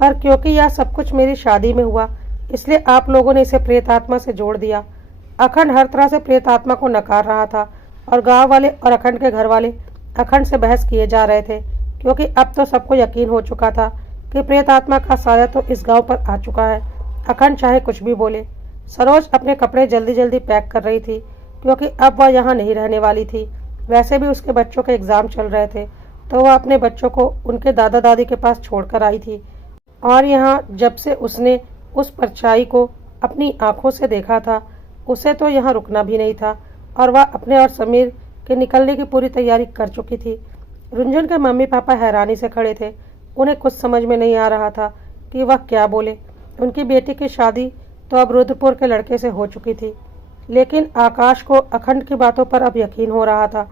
पर क्योंकि यह सब कुछ मेरी शादी में हुआ, इसलिए आप लोगों ने इसे प्रेत आत्मा से जोड़ दिया। अखंड हर तरह से प्रेत आत्मा को नकार रहा था और गांव वाले और अखंड के घर वाले अखंड से बहस किए जा रहे थे, क्योंकि अब तो सबको यकीन हो चुका था कि प्रेत आत्मा का साया तो इस गांव पर आ चुका है। अखंड चाहे कुछ भी बोले। सरोज अपने कपड़े जल्दी जल्दी पैक कर रही थी, क्योंकि अब वह यहाँ नहीं रहने वाली थी। वैसे भी उसके बच्चों के एग्ज़ाम चल रहे थे, तो वह अपने बच्चों को उनके दादा दादी के पास छोड़कर आई थी। और यहाँ जब से उसने उस परछाई को अपनी आंखों से देखा था, उसे तो यहाँ रुकना भी नहीं था और वह अपने और समीर के निकलने की पूरी तैयारी कर चुकी थी। रुंझुन के मम्मी पापा हैरानी से खड़े थे। उन्हें कुछ समझ में नहीं आ रहा था कि वह क्या बोले। उनकी बेटी की शादी तो अब रुद्रपुर के लड़के से हो चुकी थी, लेकिन आकाश को अखंड की बातों पर अब यकीन हो रहा था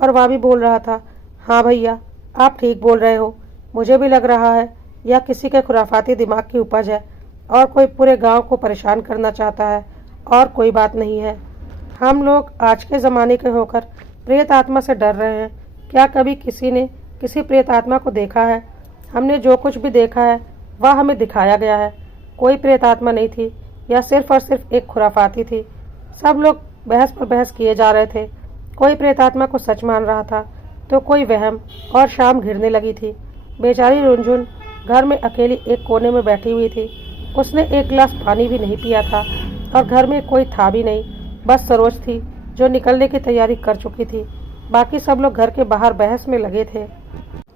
और वह भी बोल रहा था, हाँ भैया आप ठीक बोल रहे हो, मुझे भी लग रहा है यह किसी के खुराफाती दिमाग की उपज है और कोई पूरे गांव को परेशान करना चाहता है और कोई बात नहीं है। हम लोग आज के ज़माने के होकर प्रेत आत्मा से डर रहे हैं। क्या कभी किसी ने किसी प्रेत आत्मा को देखा है? हमने जो कुछ भी देखा है वह हमें दिखाया गया है। कोई प्रेत आत्मा नहीं थी, यह सिर्फ और सिर्फ एक खुराफाती थी। सब लोग बहस पर बहस किए जा रहे थे। कोई प्रेत आत्मा को सच मान रहा था तो कोई वहम, और शाम घिरने लगी थी। बेचारी रुंझुन घर में अकेली एक कोने में बैठी हुई थी। उसने एक गिलास पानी भी नहीं पिया था और घर में कोई था भी नहीं, बस सरोज थी जो निकलने की तैयारी कर चुकी थी। बाकी सब लोग घर के बाहर बहस में लगे थे।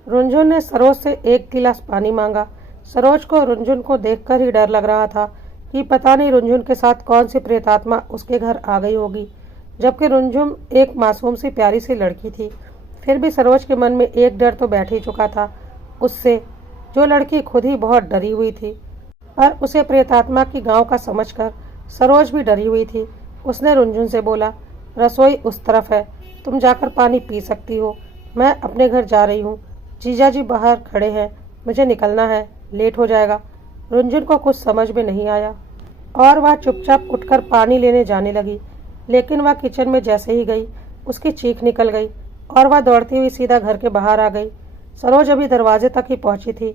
रुंझुन ने सरोज से एक गिलास पानी मांगा। सरोज को रुंझुन को देखकर ही डर लग रहा था कि पता नहीं रुंझुन के साथ कौन सी प्रेतात्मा उसके घर आ गई होगी, जबकि रुंझुन एक मासूम सी प्यारी सी लड़की थी। फिर भी सरोज के मन में एक डर तो बैठ ही चुका था उससे, जो लड़की खुद ही बहुत डरी हुई थी। पर उसे प्रेतात्मा की गांव का समझकर सरोज भी डरी हुई थी। उसने रुंझुन से बोला, रसोई उस तरफ है, तुम जाकर पानी पी सकती हो, मैं अपने घर जा रही हूँ। जीजा जी बाहर खड़े हैं, मुझे निकलना है, लेट हो जाएगा। रुंझुन को कुछ समझ में नहीं आया और वह चुपचाप उठकर पानी लेने जाने लगी, लेकिन वह किचन में जैसे ही गई उसकी चीख निकल गई और वह दौड़ती हुई सीधा घर के बाहर आ गई। सरोज अभी दरवाजे तक ही पहुंची थी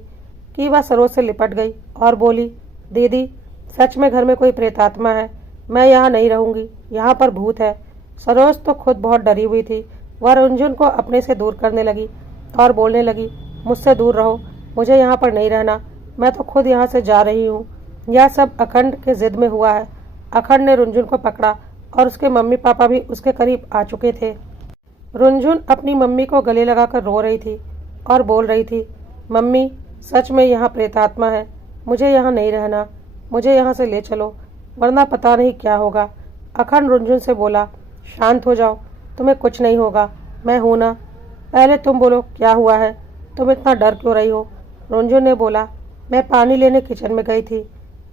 कि वह सरोज से लिपट गई और बोली, दीदी सच में घर में कोई प्रेतात्मा है, मैं यहाँ नहीं रहूँगी, यहाँ पर भूत है। सरोज तो खुद बहुत डरी हुई थी। वह रुंझुन को अपने से दूर करने लगी और बोलने लगी, मुझसे दूर रहो, मुझे यहाँ पर नहीं रहना, मैं तो खुद यहाँ से जा रही हूँ। यह सब अखंड के जिद में हुआ है। अखंड ने रुंझुन को पकड़ा और उसके मम्मी पापा भी उसके करीब आ चुके थे। रुंझुन अपनी मम्मी को गले लगाकर रो रही थी और बोल रही थी, मम्मी सच में यहाँ प्रेतात्मा है, मुझे यहाँ नहीं रहना, मुझे यहाँ से ले चलो, वरना पता नहीं क्या होगा। अखंड रुनझुन से बोला, शांत हो जाओ, तुम्हें कुछ नहीं होगा, मैं हूं ना। पहले तुम बोलो क्या हुआ है, तुम इतना डर क्यों रही हो? रुनझुन ने बोला, मैं पानी लेने किचन में गई थी,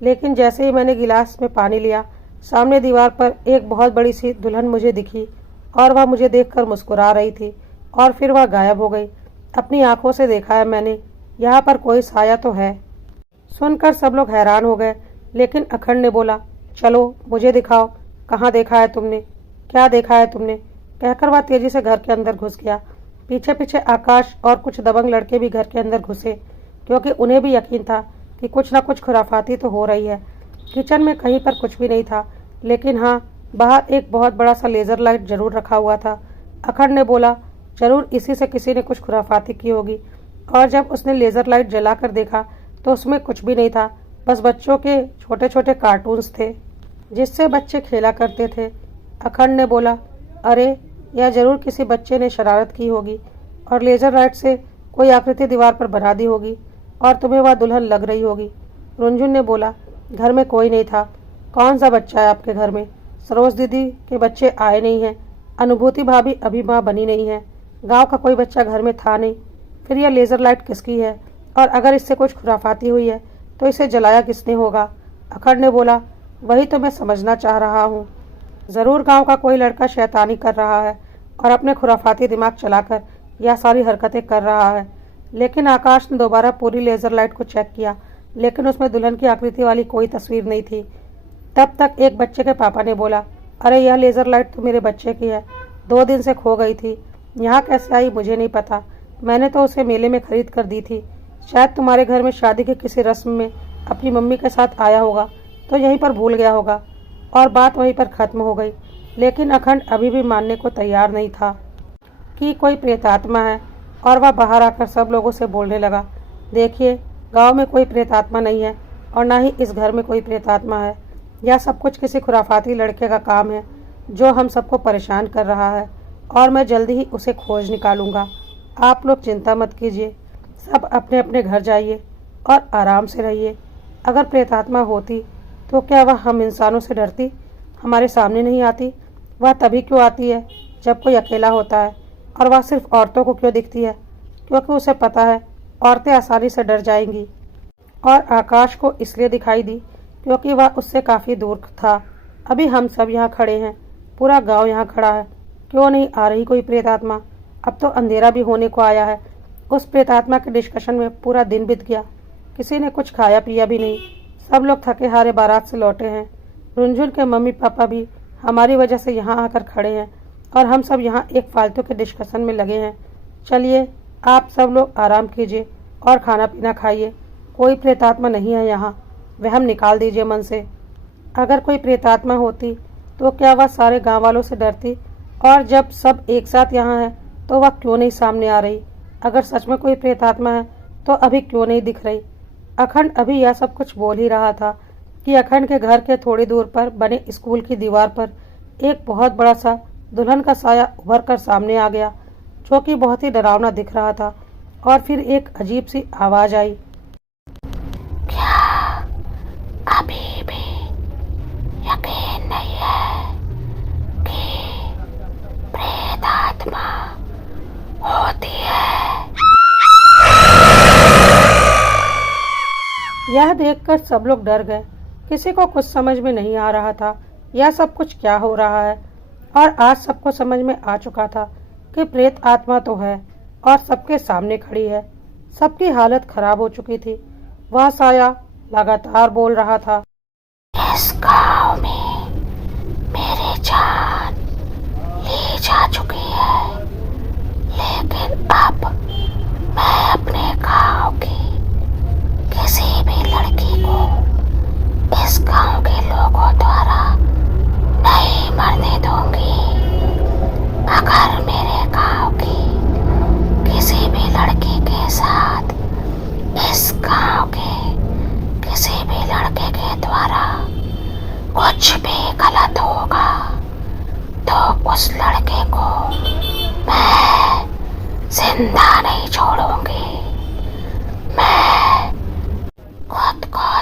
लेकिन जैसे ही मैंने गिलास में पानी लिया, सामने दीवार पर एक बहुत बड़ी सी दुल्हन मुझे दिखी और वह मुझे देखकर मुस्कुरा रही थी और फिर वह गायब हो गई। अपनी आंखों से देखा है मैंने, यहाँ पर कोई साया तो है। सुनकर सब लोग हैरान हो गए, लेकिन अखंड ने बोला, चलो मुझे दिखाओ, कहाँ देखा है तुमने, क्या देखा है तुमने? कहकर वह तेजी से घर के अंदर घुस गया। पीछे पीछे आकाश और कुछ दबंग लड़के भी घर के अंदर घुसे, क्योंकि उन्हें भी यकीन था कि कुछ न कुछ खुराफाती तो हो रही है। किचन में कहीं पर कुछ भी नहीं था, लेकिन हाँ, बाहर एक बहुत बड़ा सा लेज़र लाइट जरूर रखा हुआ था। अखंड ने बोला, जरूर इसी से किसी ने कुछ खुराफाती की होगी। और जब उसने लेज़र लाइट जलाकर देखा तो उसमें कुछ भी नहीं था, बस बच्चों के छोटे छोटे कार्टून्स थे जिससे बच्चे खेला करते थे। अखंड ने बोला, अरे यह जरूर किसी बच्चे ने शरारत की होगी और लेज़र लाइट से कोई आकृति दीवार पर बना दी होगी और तुम्हें वह दुल्हन लग रही होगी। रुनझुन ने बोला, घर में कोई नहीं था। कौन सा बच्चा है आपके घर में? सरोज दीदी के बच्चे आए नहीं हैं, अनुभूति भाभी अभी माँ बनी नहीं है, गांव का कोई बच्चा घर में था नहीं। फिर यह लेज़र लाइट किसकी है? और अगर इससे कुछ खुराफाती हुई है तो इसे जलाया किसने होगा? अखंड ने बोला, वही तो मैं समझना चाह रहा हूँ। ज़रूर गांव का कोई लड़का शैतानी कर रहा है और अपने खुराफाती दिमाग चलाकर यह सारी हरकतें कर रहा है। लेकिन आकाश ने दोबारा पूरी लेज़र लाइट को चेक किया, लेकिन उसमें दुल्हन की आकृति वाली कोई तस्वीर नहीं थी। तब तक एक बच्चे के पापा ने बोला, अरे यह लेज़र लाइट तो मेरे बच्चे की है, 2 दिन से खो गई थी, यहाँ कैसे आई मुझे नहीं पता, मैंने तो उसे मेले में खरीद कर दी थी। शायद तुम्हारे घर में शादी के किसी रस्म में अपनी मम्मी के साथ आया होगा तो यहीं पर भूल गया होगा। और बात वहीं पर ख़त्म हो गई। लेकिन अखंड अभी भी मानने को तैयार नहीं था कि कोई प्रेतात्मा है, और वह बाहर आकर सब लोगों से बोलने लगा, देखिए गांव में कोई प्रेतात्मा नहीं है और ना ही इस घर में कोई प्रेतात्मा है। यह सब कुछ किसी खुराफाती लड़के का काम है जो हम सबको परेशान कर रहा है, और मैं जल्दी ही उसे खोज निकालूंगा। आप लोग चिंता मत कीजिए, सब अपने अपने घर जाइए और आराम से रहिए। अगर प्रेतात्मा होती तो क्या वह हम इंसानों से डरती, हमारे सामने नहीं आती? वह तभी क्यों आती है जब कोई अकेला होता है, और वह सिर्फ औरतों को क्यों दिखती है? क्योंकि उसे पता है औरतें आसानी से डर जाएंगी। और आकाश को इसलिए दिखाई दी क्योंकि वह उससे काफ़ी दूर था। अभी हम सब यहाँ खड़े हैं, पूरा गांव यहाँ खड़ा है, क्यों नहीं आ रही कोई प्रेतात्मा? अब तो अंधेरा भी होने को आया है। उस प्रेतात्मा के डिस्कशन में पूरा दिन बीत गया, किसी ने कुछ खाया पिया भी नहीं। सब लोग थके हारे बारात से लौटे हैं। रुनझुन के मम्मी पापा भी हमारी वजह से यहाँ आकर खड़े हैं और हम सब यहाँ एक फालतू के डिस्कशन में लगे हैं। चलिए आप सब लोग आराम कीजिए और खाना पीना खाइए। कोई प्रेतात्मा नहीं है यहाँ, वहम निकाल दीजिए मन से। अगर कोई प्रेतात्मा होती तो क्या वह सारे गांव वालों से डरती? और जब सब एक साथ यहाँ हैं तो वह क्यों नहीं सामने आ रही? अगर सच में कोई प्रेतात्मा है तो अभी क्यों नहीं दिख रही? अखंड अभी यह सब कुछ बोल ही रहा था कि अखंड के घर के थोड़ी दूर पर बने स्कूल की दीवार पर एक बहुत बड़ा सा दुल्हन का साया उभर कर सामने आ गया, जो कि बहुत ही डरावना दिख रहा था। और फिर एक अजीब सी आवाज आई, क्या अभी भी यकीन नहीं है कि प्रेतात्मा होती है? यह देखकर सब लोग डर गए। किसी को कुछ समझ में नहीं आ रहा था यह सब कुछ क्या हो रहा है। और आज सबको समझ में आ चुका था कि प्रेत आत्मा तो है और सबके सामने खड़ी है। सबकी हालत खराब हो चुकी थी। वह साया लगातार बोल रहा था, इस गांव में मेरी जान ली जा चुकी है, लेकिन अब मैं अपने गांव की किसी भी लड़की को इस गांव के लोगों द्वारा नहीं मरने दूंगी। अगर मेरे गांव की किसी भी लड़की के साथ इस गांव के किसी भी लड़के के द्वारा कुछ भी गलत होगा तो उस लड़के को मैं जिंदा नहीं छोड़ूंगी। मैं खुद को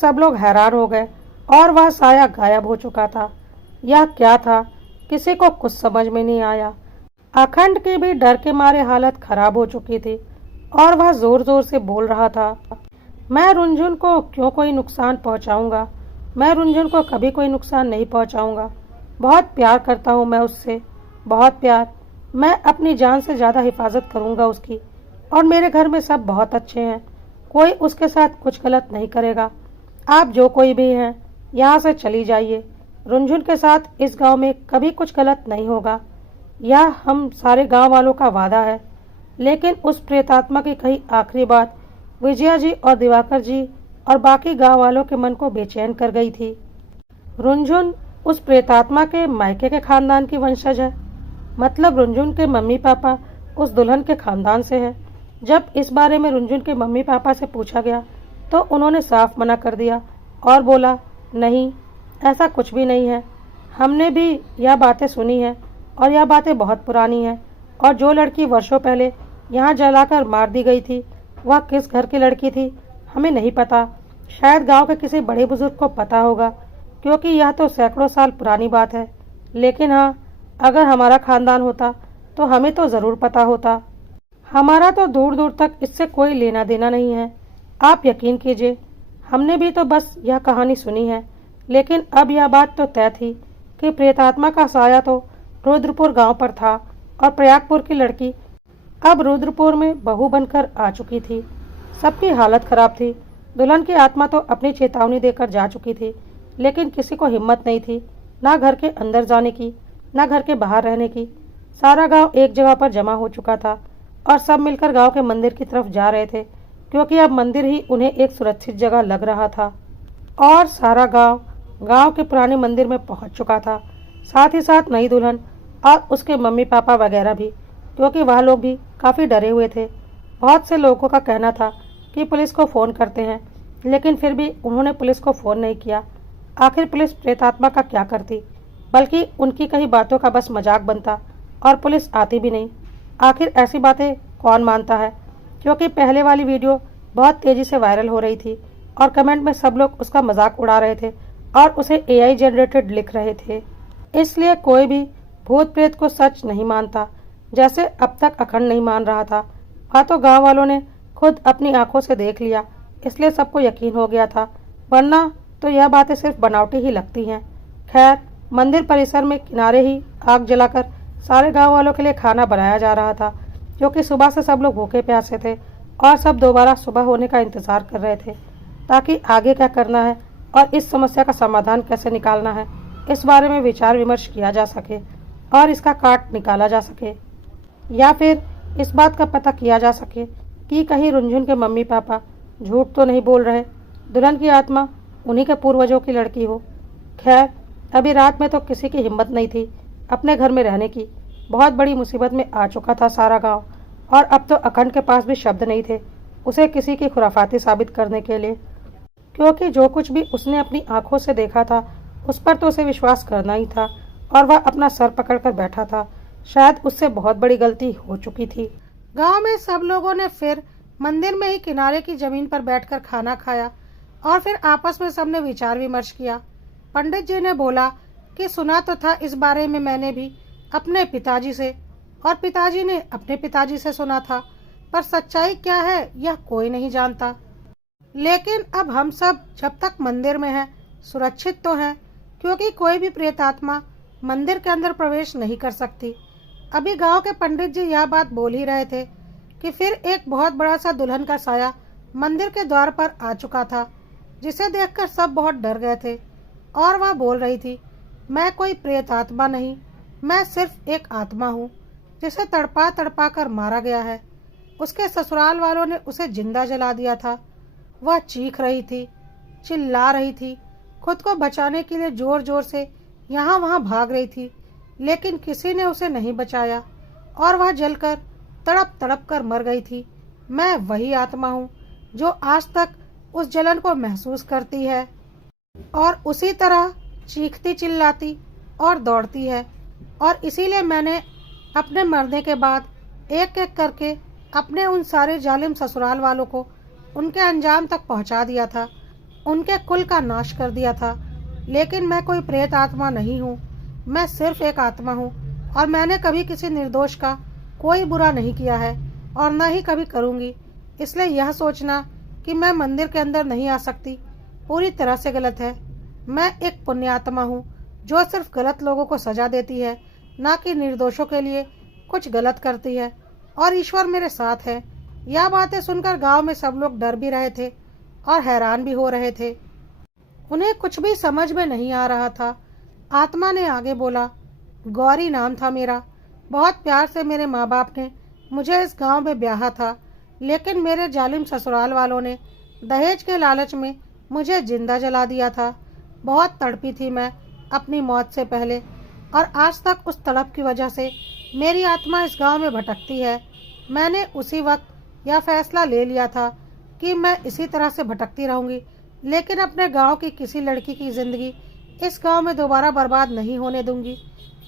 सब लोग हैरान हो गए और वह साया गायब हो चुका था। यह क्या था, किसी को कुछ समझ में नहीं आया। अखंड की भी डर के मारे हालत खराब हो चुकी थी और वह जोर जोर से बोल रहा था, मैं रुनझुन को क्यों कोई नुकसान पहुंचाऊंगा, मैं रुनझुन को कभी कोई नुकसान नहीं पहुंचाऊंगा। बहुत प्यार करता हूं मैं उससे, बहुत प्यार। मैं अपनी जान से ज़्यादा हिफाजत करूंगा उसकी, और मेरे घर में सब बहुत अच्छे हैं, कोई उसके साथ कुछ गलत नहीं करेगा। आप जो कोई भी हैं यहाँ से चली जाइए, रुनझुन के साथ इस गांव में कभी कुछ गलत नहीं होगा, यह हम सारे गांव वालों का वादा है। लेकिन उस प्रेतात्मा की कही आखिरी बात विजया जी और दिवाकर जी और बाकी गांव वालों के मन को बेचैन कर गई थी। रुनझुन उस प्रेतात्मा के मायके के खानदान की वंशज है, मतलब रुनझुन के मम्मी पापा उस दुल्हन के खानदान से है। जब इस बारे में रुनझुन के मम्मी पापा से पूछा गया तो उन्होंने साफ मना कर दिया और बोला, नहीं, ऐसा कुछ भी नहीं है। हमने भी यह बातें सुनी हैं और यह बातें बहुत पुरानी हैं, और जो लड़की वर्षों पहले यहाँ जलाकर मार दी गई थी वह किस घर की लड़की थी हमें नहीं पता। शायद गांव के किसी बड़े बुजुर्ग को पता होगा, क्योंकि यह तो सैकड़ों साल पुरानी बात है। लेकिन हाँ, अगर हमारा खानदान होता तो हमें तो ज़रूर पता होता। हमारा तो दूर दूर तक इससे कोई लेना देना नहीं है। आप यकीन कीजिए, हमने भी तो बस यह कहानी सुनी है, लेकिन अब यह बात तो तय थी कि प्रेतात्मा का साया तो रुद्रपुर गांव पर था और प्रयागपुर की लड़की अब रुद्रपुर में बहू बनकर आ चुकी थी। सबकी हालत खराब थी। दुल्हन की आत्मा तो अपनी चेतावनी देकर जा चुकी थी, लेकिन किसी को हिम्मत नहीं थी, ना घर के अंदर जाने की, ना घर के बाहर रहने की। सारा गांव एक जगह पर जमा हो चुका था और सब मिलकर गांव के मंदिर की तरफ जा रहे थे, क्योंकि अब मंदिर ही उन्हें एक सुरक्षित जगह लग रहा था। और सारा गांव के पुराने मंदिर में पहुंच चुका था, साथ ही साथ नई दुल्हन और उसके मम्मी पापा वगैरह भी, क्योंकि वह लोग भी काफ़ी डरे हुए थे। बहुत से लोगों का कहना था कि पुलिस को फ़ोन करते हैं, लेकिन फिर भी उन्होंने पुलिस को फ़ोन नहीं किया। आखिर पुलिस प्रेतात्मा का क्या करती, बल्कि उनकी कई बातों का बस मजाक बनता और पुलिस आती भी नहीं। आखिर ऐसी बातें कौन मानता है, क्योंकि पहले वाली वीडियो बहुत तेज़ी से वायरल हो रही थी और कमेंट में सब लोग उसका मजाक उड़ा रहे थे और उसे AI जनरेटेड लिख रहे थे। इसलिए कोई भी भूत प्रेत को सच नहीं मानता, जैसे अब तक अखंड नहीं मान रहा था। वह तो गांव वालों ने खुद अपनी आंखों से देख लिया, इसलिए सबको यकीन हो गया था, वरना तो यह बातें सिर्फ बनावटी ही लगती हैं। खैर, मंदिर परिसर में किनारे ही आग जलाकर सारे गांव वालों के लिए खाना बनाया जा रहा था, क्योंकि सुबह से सब लोग भूखे प्यासे थे और सब दोबारा सुबह होने का इंतज़ार कर रहे थे, ताकि आगे क्या करना है और इस समस्या का समाधान कैसे निकालना है, इस बारे में विचार विमर्श किया जा सके और इसका काट निकाला जा सके, या फिर इस बात का पता किया जा सके कि कहीं रुनझुन के मम्मी पापा झूठ तो नहीं बोल रहे, दुल्हन की आत्मा उन्हीं के पूर्वजों की लड़की हो। खैर, अभी रात में तो किसी की हिम्मत नहीं थी अपने घर में रहने की। बहुत बड़ी मुसीबत में आ चुका था सारा गांव, और अब तो अखंड के पास भी शब्द नहीं थे उसे किसी की खुराफाती साबित करने के लिए, क्योंकि जो कुछ भी उसने अपनी आंखों से देखा था उस पर तो उसे विश्वास करना ही था, और वह अपना सर पकड़कर बैठा था। शायद उससे बहुत बड़ी गलती हो चुकी थी। गांव में सब लोगों ने फिर मंदिर में ही किनारे की जमीन पर बैठकर खाना खाया और फिर आपस में सबने विचार विमर्श किया। पंडित जी ने बोला कि सुना तो था इस बारे में मैंने भी अपने पिताजी से, और पिताजी ने अपने पिताजी से सुना था, पर सच्चाई क्या है यह कोई नहीं जानता। लेकिन अब हम सब जब तक मंदिर में हैं सुरक्षित तो हैं, क्योंकि कोई भी प्रेतात्मा मंदिर के अंदर प्रवेश नहीं कर सकती। अभी गांव के पंडित जी यह बात बोल ही रहे थे कि फिर एक बहुत बड़ा सा दुल्हन का साया मंदिर के द्वार पर आ चुका था, जिसे देखकर सब बहुत डर गए थे। और वह बोल रही थी, मैं कोई प्रेत आत्मा नहीं, मैं सिर्फ एक आत्मा हूँ जिसे तड़पा तड़पा कर मारा गया है। उसके ससुराल वालों ने उसे जिंदा जला दिया था। वह चीख रही थी, चिल्ला रही थी, खुद को बचाने के लिए जोर जोर से यहाँ वहाँ भाग रही थी, लेकिन किसी ने उसे नहीं बचाया और वह जलकर तड़प तड़प कर मर गई थी। मैं वही आत्मा हूँ जो आज तक उस जलन को महसूस करती है और उसी तरह चीखती चिल्लाती और दौड़ती है, और इसीलिए मैंने अपने मरने के बाद एक एक करके अपने उन सारे जालिम ससुराल वालों को उनके अंजाम तक पहुंचा दिया था। उनके कुल का नाश कर दिया था। लेकिन मैं कोई प्रेत आत्मा नहीं हूँ, मैं सिर्फ एक आत्मा हूँ और मैंने कभी किसी निर्दोष का कोई बुरा नहीं किया है और न ही कभी करूँगी। इसलिए यह सोचना कि मैं मंदिर के अंदर नहीं आ सकती पूरी तरह से गलत है। मैं एक पुण्यात्मा हूँ जो सिर्फ गलत लोगों को सजा देती है, ना कि निर्दोषों के लिए कुछ गलत करती है, और ईश्वर मेरे साथ है। यह बातें सुनकर गांव में सब लोग डर भी रहे थे और हैरान भी हो रहे थे। उन्हें कुछ भी समझ में नहीं आ रहा था। आत्मा ने आगे बोला, गौरी नाम था मेरा। बहुत प्यार से मेरे माँ बाप ने मुझे इस गांव में ब्याहा था, लेकिन मेरे जालिम ससुराल वालों ने दहेज के लालच में मुझे जिंदा जला दिया था। बहुत तड़पी थी मैं अपनी मौत से पहले, और आज तक उस तड़प की वजह से मेरी आत्मा इस गांव में भटकती है। मैंने उसी वक्त यह फैसला ले लिया था कि मैं इसी तरह से भटकती रहूंगी, लेकिन अपने गांव की किसी लड़की की ज़िंदगी इस गांव में दोबारा बर्बाद नहीं होने दूंगी।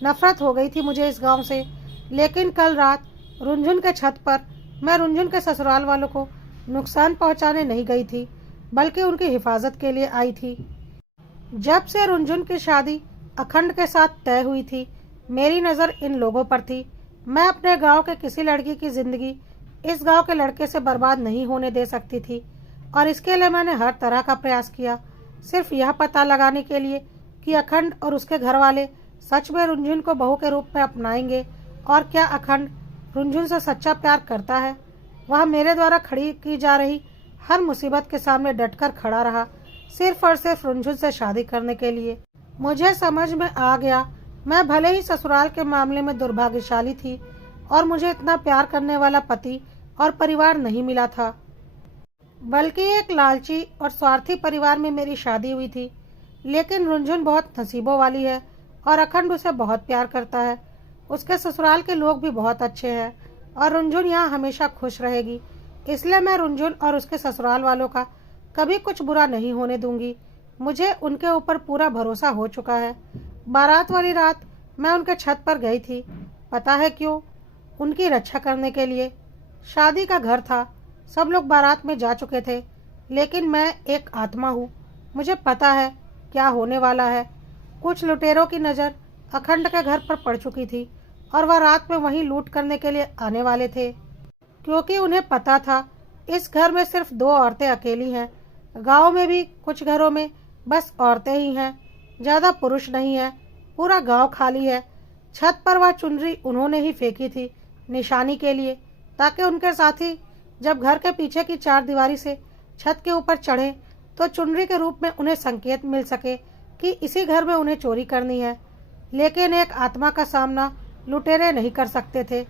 नफरत हो गई थी मुझे इस गांव से, लेकिन कल रात रुंझुन के छत पर मैं रुंझुन के ससुराल वालों को नुकसान पहुंचाने नहीं गई थी, बल्कि उनकी हिफाजत के लिए आई थी। जब से रुंझुन की शादी अखंड के साथ तय हुई थी, मेरी नज़र इन लोगों पर थी। मैं अपने गांव के किसी लड़की की ज़िंदगी इस गांव के लड़के से बर्बाद नहीं होने दे सकती थी, और इसके लिए मैंने हर तरह का प्रयास किया, सिर्फ यह पता लगाने के लिए कि अखंड और उसके घर वाले सच में रुंझुन को बहू के रूप में अपनाएंगे, और क्या अखंड रुंझुन से सच्चा प्यार करता है। वह मेरे द्वारा खड़ी की जा रही हर मुसीबत के सामने डटकर खड़ा रहा, सिर्फ और सिर्फ रुंझुन से शादी करने के लिए। मुझे समझ में आ गया, मैं भले ही ससुराल के मामले में दुर्भाग्यशाली थी और मुझे इतना प्यार करने वाला पति और परिवार नहीं मिला था, बल्कि एक लालची और स्वार्थी परिवार में मेरी शादी हुई थी। लेकिन रुंझुन बहुत नसीबों वाली है और अखंड उसे बहुत प्यार करता है। उसके ससुराल के लोग भी बहुत अच्छे हैं और रुंझुन यहाँ हमेशा खुश रहेगी। इसलिए मैं रुंझुन और उसके ससुराल वालों का कभी कुछ बुरा नहीं होने दूंगी। मुझे उनके ऊपर पूरा भरोसा हो चुका है। बारात वाली रात मैं उनके छत पर गई थी। पता है क्यों? उनकी रक्षा करने के लिए। शादी का घर था, सब लोग बारात में जा चुके थे, लेकिन मैं एक आत्मा हूँ। मुझे पता है क्या होने वाला है। कुछ लुटेरों की नज़र अखंड के घर पर पड़ चुकी थी और वह रात में वहीं लूट करने के लिए आने वाले थे, क्योंकि उन्हें पता था इस घर में सिर्फ 2 औरतें अकेली हैं। गांव में भी कुछ घरों में बस औरतें ही हैं, ज़्यादा पुरुष नहीं है। पूरा गांव खाली है। छत पर वह चुनरी उन्होंने ही फेंकी थी निशानी के लिए, ताकि उनके साथी जब घर के पीछे की 4 दीवारी से छत के ऊपर चढ़े तो चुनरी के रूप में उन्हें संकेत मिल सके कि इसी घर में उन्हें चोरी करनी है। लेकिन एक आत्मा का सामना लुटेरे नहीं कर सकते थे।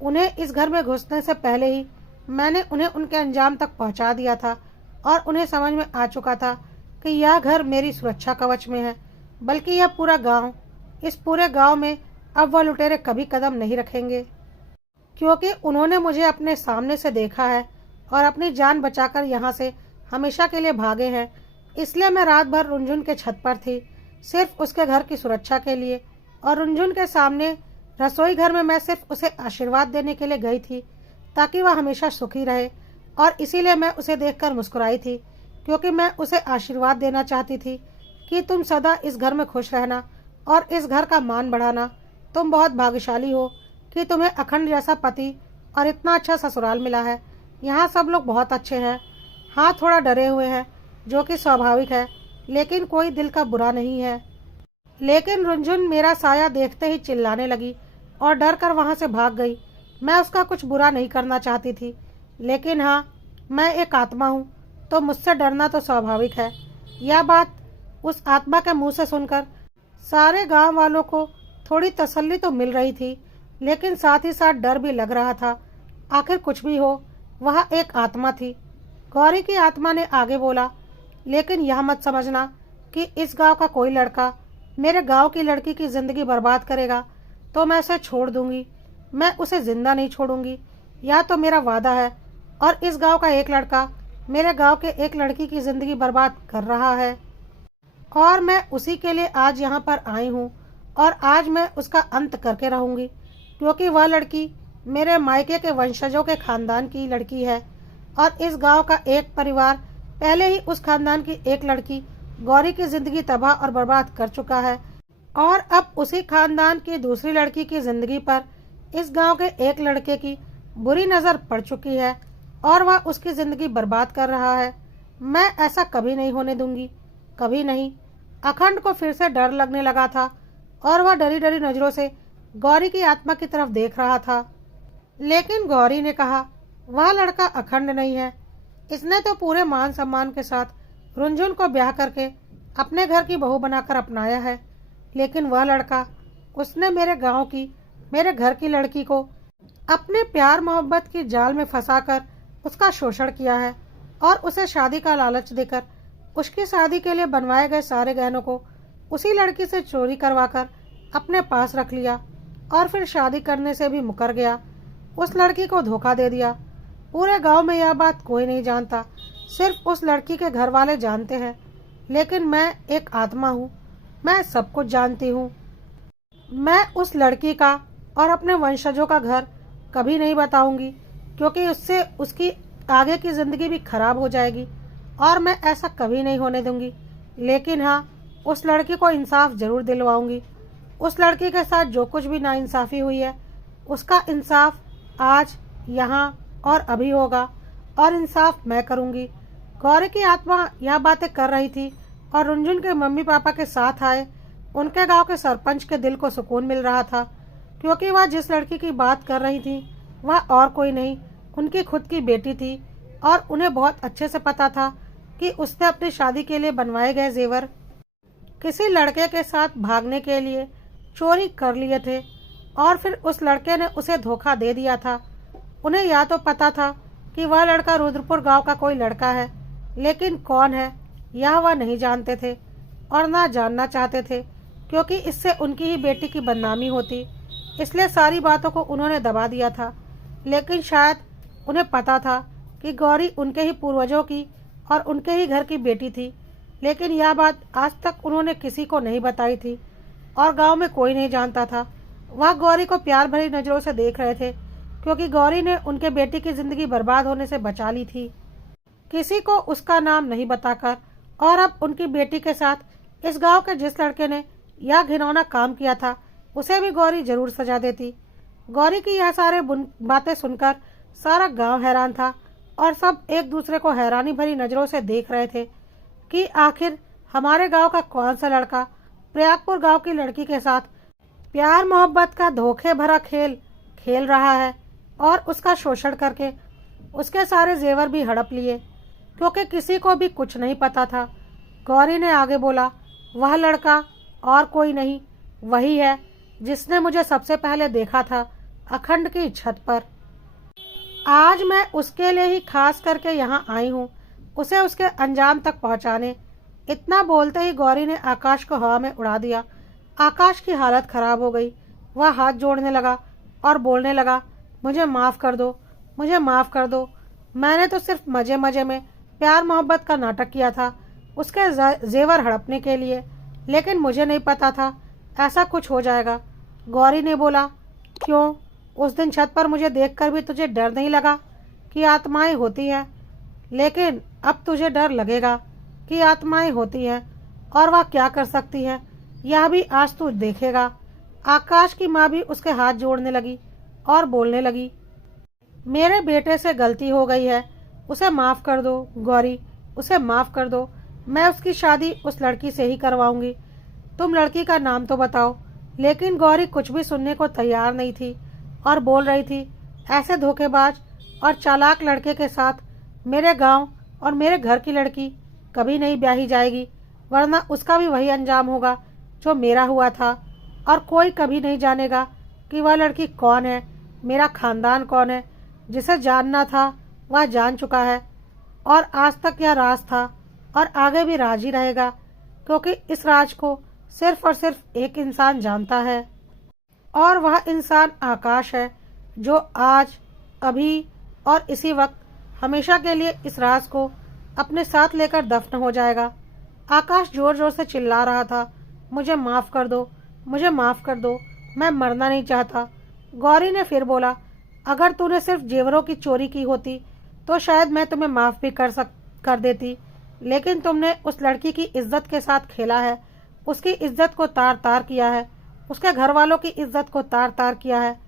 उन्हें इस घर में घुसने से पहले ही मैंने उन्हें उनके अंजाम तक पहुंचा दिया था, और उन्हें समझ में आ चुका था कि यह घर मेरी सुरक्षा कवच में है, बल्कि यह पूरा गांव। इस पूरे गांव में अब वह लुटेरे कभी कदम नहीं रखेंगे, क्योंकि उन्होंने मुझे अपने सामने से देखा है और अपनी जान बचाकर यहाँ से हमेशा के लिए भागे हैं। इसलिए मैं रात भर रुंझुन के छत पर थी, सिर्फ उसके घर की सुरक्षा के लिए। और रुंझुन के सामने रसोई घर में मैं सिर्फ उसे आशीर्वाद देने के लिए गई थी, ताकि वह हमेशा सुखी रहे। और इसीलिए मैं उसे देखकर मुस्कुराई थी, क्योंकि मैं उसे आशीर्वाद देना चाहती थी कि तुम सदा इस घर में खुश रहना और इस घर का मान बढ़ाना। तुम बहुत भाग्यशाली हो कि तुम्हें अखंड जैसा पति और इतना अच्छा ससुराल मिला है। यहाँ सब लोग बहुत अच्छे हैं। हाँ, थोड़ा डरे हुए हैं, जो कि स्वाभाविक है, लेकिन कोई दिल का बुरा नहीं है। लेकिन रुंझुन मेरा साया देखते ही चिल्लाने लगी और डर कर वहाँ से भाग गई। मैं उसका कुछ बुरा नहीं करना चाहती थी, लेकिन हाँ, मैं एक आत्मा हूँ, तो मुझसे डरना तो स्वाभाविक है। यह बात उस आत्मा के मुंह से सुनकर सारे गांव वालों को थोड़ी तसल्ली तो मिल रही थी, लेकिन साथ ही साथ डर भी लग रहा था। आखिर कुछ भी हो, वह एक आत्मा थी। गौरी की आत्मा ने आगे बोला, लेकिन यह मत समझना कि इस गांव का कोई लड़का मेरे गांव की लड़की की जिंदगी बर्बाद करेगा तो मैं उसे छोड़ दूंगी। मैं उसे जिंदा नहीं छोड़ूंगी, यह तो मेरा वादा है। और इस गांव का एक लड़का मेरे गांव के एक लड़की की जिंदगी बर्बाद कर रहा है, और मैं उसी के लिए आज यहाँ पर आई हूँ, और आज मैं उसका अंत करके रहूंगी, क्योंकि वह लड़की मेरे मायके के वंशजों के खानदान की लड़की है, और इस गांव का एक परिवार पहले ही उस खानदान की एक लड़की गौरी की जिंदगी तबाह और बर्बाद कर चुका है और अब उसी खानदान की दूसरी लड़की की जिंदगी पर इस गांव के एक लड़के की बुरी नज़र पड़ चुकी है और वह उसकी जिंदगी बर्बाद कर रहा है। मैं ऐसा कभी नहीं होने दूंगी, कभी नहीं। अखंड को फिर से डर लगने लगा था और वह डरी डरी नजरों से गौरी की आत्मा की तरफ देख रहा था। लेकिन गौरी ने कहा, वह लड़का अखंड नहीं है। इसने तो पूरे मान सम्मान के साथ रुंझुन को ब्याह करके अपने घर की बहू बनाकर अपनाया है, लेकिन वह लड़का, उसने मेरे गांव की, मेरे घर की लड़की को अपने प्यार मोहब्बत की जाल में फंसाकर उसका शोषण किया है और उसे शादी का लालच देकर उसकी शादी के लिए बनवाए गए सारे गहनों को उसी लड़की से चोरी करवाकर अपने पास रख लिया और फिर शादी करने से भी मुकर गया। उस लड़की को धोखा दे दिया। पूरे गांव में यह बात कोई नहीं जानता, सिर्फ उस लड़की के घर वाले जानते हैं। लेकिन मैं एक आत्मा हूँ, मैं सब कुछ जानती हूँ। मैं उस लड़की का और अपने वंशजों का घर कभी नहीं बताऊंगी, क्योंकि उससे उसकी आगे की जिंदगी भी खराब हो जाएगी और मैं ऐसा कभी नहीं होने दूंगी। लेकिन हाँ, उस लड़की को इंसाफ जरूर दिलवाऊंगी। उस लड़की के साथ जो कुछ भी नाइंसाफी हुई है, उसका इंसाफ आज, यहाँ और अभी होगा और इंसाफ मैं करूंगी। गौरी की आत्मा यह बातें कर रही थी और रुंझुन के मम्मी पापा के साथ आए उनके गांव के सरपंच के दिल को सुकून मिल रहा था, क्योंकि वह जिस लड़की की बात कर रही थी वह और कोई नहीं, उनकी खुद की बेटी थी और उन्हें बहुत अच्छे से पता था कि उसने अपनी शादी के लिए बनवाए गए जेवर किसी लड़के के साथ भागने के लिए चोरी कर लिए थे और फिर उस लड़के ने उसे धोखा दे दिया था। उन्हें या तो पता था कि वह लड़का रुद्रपुर गांव का कोई लड़का है, लेकिन कौन है यह वह नहीं जानते थे और ना जानना चाहते थे, क्योंकि इससे उनकी ही बेटी की बदनामी होती। इसलिए सारी बातों को उन्होंने दबा दिया था। लेकिन शायद उन्हें पता था कि गौरी उनके ही पूर्वजों की और उनके ही घर की बेटी थी, लेकिन यह बात आज तक उन्होंने किसी को नहीं बताई थी और गांव में कोई नहीं जानता था। वह गौरी को प्यार भरी नज़रों से देख रहे थे, क्योंकि गौरी ने उनके बेटी की जिंदगी बर्बाद होने से बचा ली थी, किसी को उसका नाम नहीं बताकर। और अब उनकी बेटी के साथ इस गांव के जिस लड़के ने यह घिनौना काम किया था, उसे भी गौरी जरूर सजा देती। गौरी की यह सारे बातें सुनकर सारा गांव हैरान था और सब एक दूसरे को हैरानी भरी नजरों से देख रहे थे कि आखिर हमारे गांव का कौन सा लड़का प्रयागपुर गांव की लड़की के साथ प्यार मोहब्बत का धोखे भरा खेल खेल रहा है और उसका शोषण करके उसके सारे जेवर भी हड़प लिए, क्योंकि किसी को भी कुछ नहीं पता था। गौरी ने आगे बोला, वह लड़का और कोई नहीं, वही है जिसने मुझे सबसे पहले देखा था अखंड की छत पर। आज मैं उसके लिए ही खास करके यहाँ आई हूँ, उसे उसके अंजाम तक पहुँचाने। इतना बोलते ही गौरी ने आकाश को हवा में उड़ा दिया। आकाश की हालत खराब हो गई। वह हाथ जोड़ने लगा और बोलने लगा, मुझे माफ़ कर दो, मुझे माफ़ कर दो। मैंने तो सिर्फ मज़े मज़े में प्यार मोहब्बत का नाटक किया था उसके जेवर हड़पने के लिए, लेकिन मुझे नहीं पता था ऐसा कुछ हो जाएगा। गौरी ने बोला, क्यों, उस दिन छत पर मुझे देखकर भी तुझे डर नहीं लगा कि आत्माएं होती हैं? लेकिन अब तुझे डर लगेगा कि आत्माएं होती हैं और वह क्या कर सकती है, यह भी आज तू देखेगा। आकाश की माँ भी उसके हाथ जोड़ने लगी और बोलने लगी, मेरे बेटे से गलती हो गई है, उसे माफ़ कर दो गौरी, उसे माफ़ कर दो। मैं उसकी शादी उस लड़की से ही करवाऊंगी। तुम लड़की का नाम तो बताओ। लेकिन गौरी कुछ भी सुनने को तैयार नहीं थी और बोल रही थी, ऐसे धोखेबाज और चालाक लड़के के साथ मेरे गांव और मेरे घर की लड़की कभी नहीं ब्याही जाएगी, वरना उसका भी वही अंजाम होगा जो मेरा हुआ था। और कोई कभी नहीं जानेगा कि वह लड़की कौन है, मेरा खानदान कौन है। जिसे जानना था वह जान चुका है और आज तक यह राज था और आगे भी राज ही रहेगा, क्योंकि इस राज को सिर्फ और सिर्फ एक इंसान जानता है और वह इंसान आकाश है, जो आज, अभी और इसी वक्त हमेशा के लिए इस राज को अपने साथ लेकर दफन हो जाएगा। आकाश जोर जोर से चिल्ला रहा था, मुझे माफ़ कर दो, मुझे माफ़ कर दो, मैं मरना नहीं चाहता। गौरी ने फिर बोला, अगर तूने सिर्फ जेवरों की चोरी की होती तो शायद मैं तुम्हें माफ़ भी कर देती, लेकिन तुमने उस लड़की की इज्जत के साथ खेला है, उसकी इज्जत को तार तार किया है, उसके घर वालों की इज्जत को तार तार किया है।